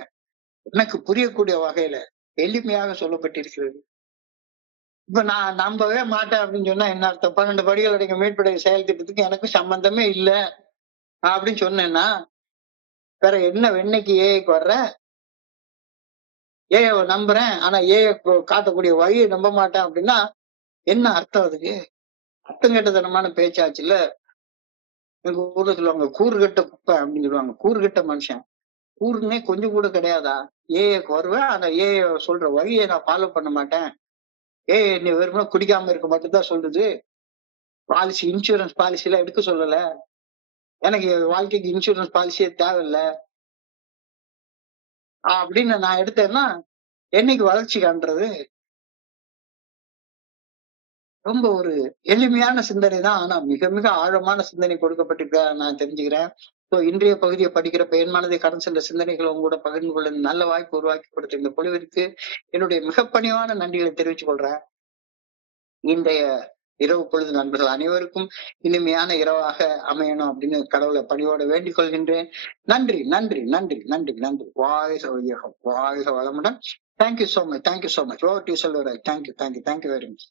எனக்கு புரியக்கூடிய வகையில எளிமையாக சொல்லப்பட்டிருக்கிறது. இப்ப நான் நம்பவே மாட்டேன் அப்படின்னு சொன்னா என்ன அர்த்தம்? 12 படிகள் அடங்கிய மீட்படை செயல் திட்டத்துக்கு எனக்கு சம்பந்தமே இல்லை அப்படின்னு சொன்னேன்னா, வேற என்ன வெண்ணைக்கு ஏஐக்கு வர்ற? ஏஐ நம்புறேன், ஆனா ஏஐ காட்டக்கூடிய வழியை நம்ப மாட்டேன் அப்படின்னா என்ன அர்த்தம்? அதுக்கு அர்த்தம் கேட்டதனமான பேச்சாச்சு இல்ல. எங்க ஊர்ல சொல்லுவாங்க கூறுகட்ட குப்பை அப்படின்னு சொல்லுவாங்க. கூறுகட்ட மனுஷன். கூறுனே கொஞ்சம் கூட கிடையாதா? ஏஐக்கு வருவேன், ஆனா ஏஐ சொல்ற வழியை நான் ஃபாலோ பண்ண மாட்டேன். ஏஐ நீ வெறுமனே குடிக்காம இருக்க மட்டும் தான் சொல்லுது. பாலிசி, இன்சூரன்ஸ் பாலிசி எல்லாம் எடுக்க சொல்லல. எனக்கு வாழ்க்கைக்கு இன்சூரன்ஸ் பாலிசியே தேவையில்லை அப்படின்னு நான் எடுத்தேன்னா என்னைக்கு வளர்ச்சி காண்றது? ரொம்ப ஒரு எளிமையான சிந்தனை தான், ஆனா மிக மிக ஆழமான சிந்தனை கொடுக்கப்பட்டிருக்க நான் தெரிஞ்சுக்கிறேன். ஸோ இன்றைய பகுதியை படிக்கிறப்ப என் மனதை கடந்து சென்ற சிந்தனைகளை உங்களோட பகிர்ந்து கொள்ள நல்ல வாய்ப்பு உருவாக்கி கொடுத்த இந்த பொழிவிற்கு என்னுடைய மிக பணிவான நன்றிகளை தெரிவித்துக் கொள்றேன். இன்றைய இரவு பொழுது நண்பர்கள் அனைவருக்கும் இனிமையான இரவாக அமையணும் அப்படின்னு கடவுளை பணியோட வேண்டிக் கொள்கின்றேன். நன்றி, நன்றி, நன்றி, நன்றி, நன்றி. வாழ்க வையகம், வாழ்க வளமுடன். Thank you so much, thank you so much. Over to Selvaraj. Thank you, thank you, thank you very much.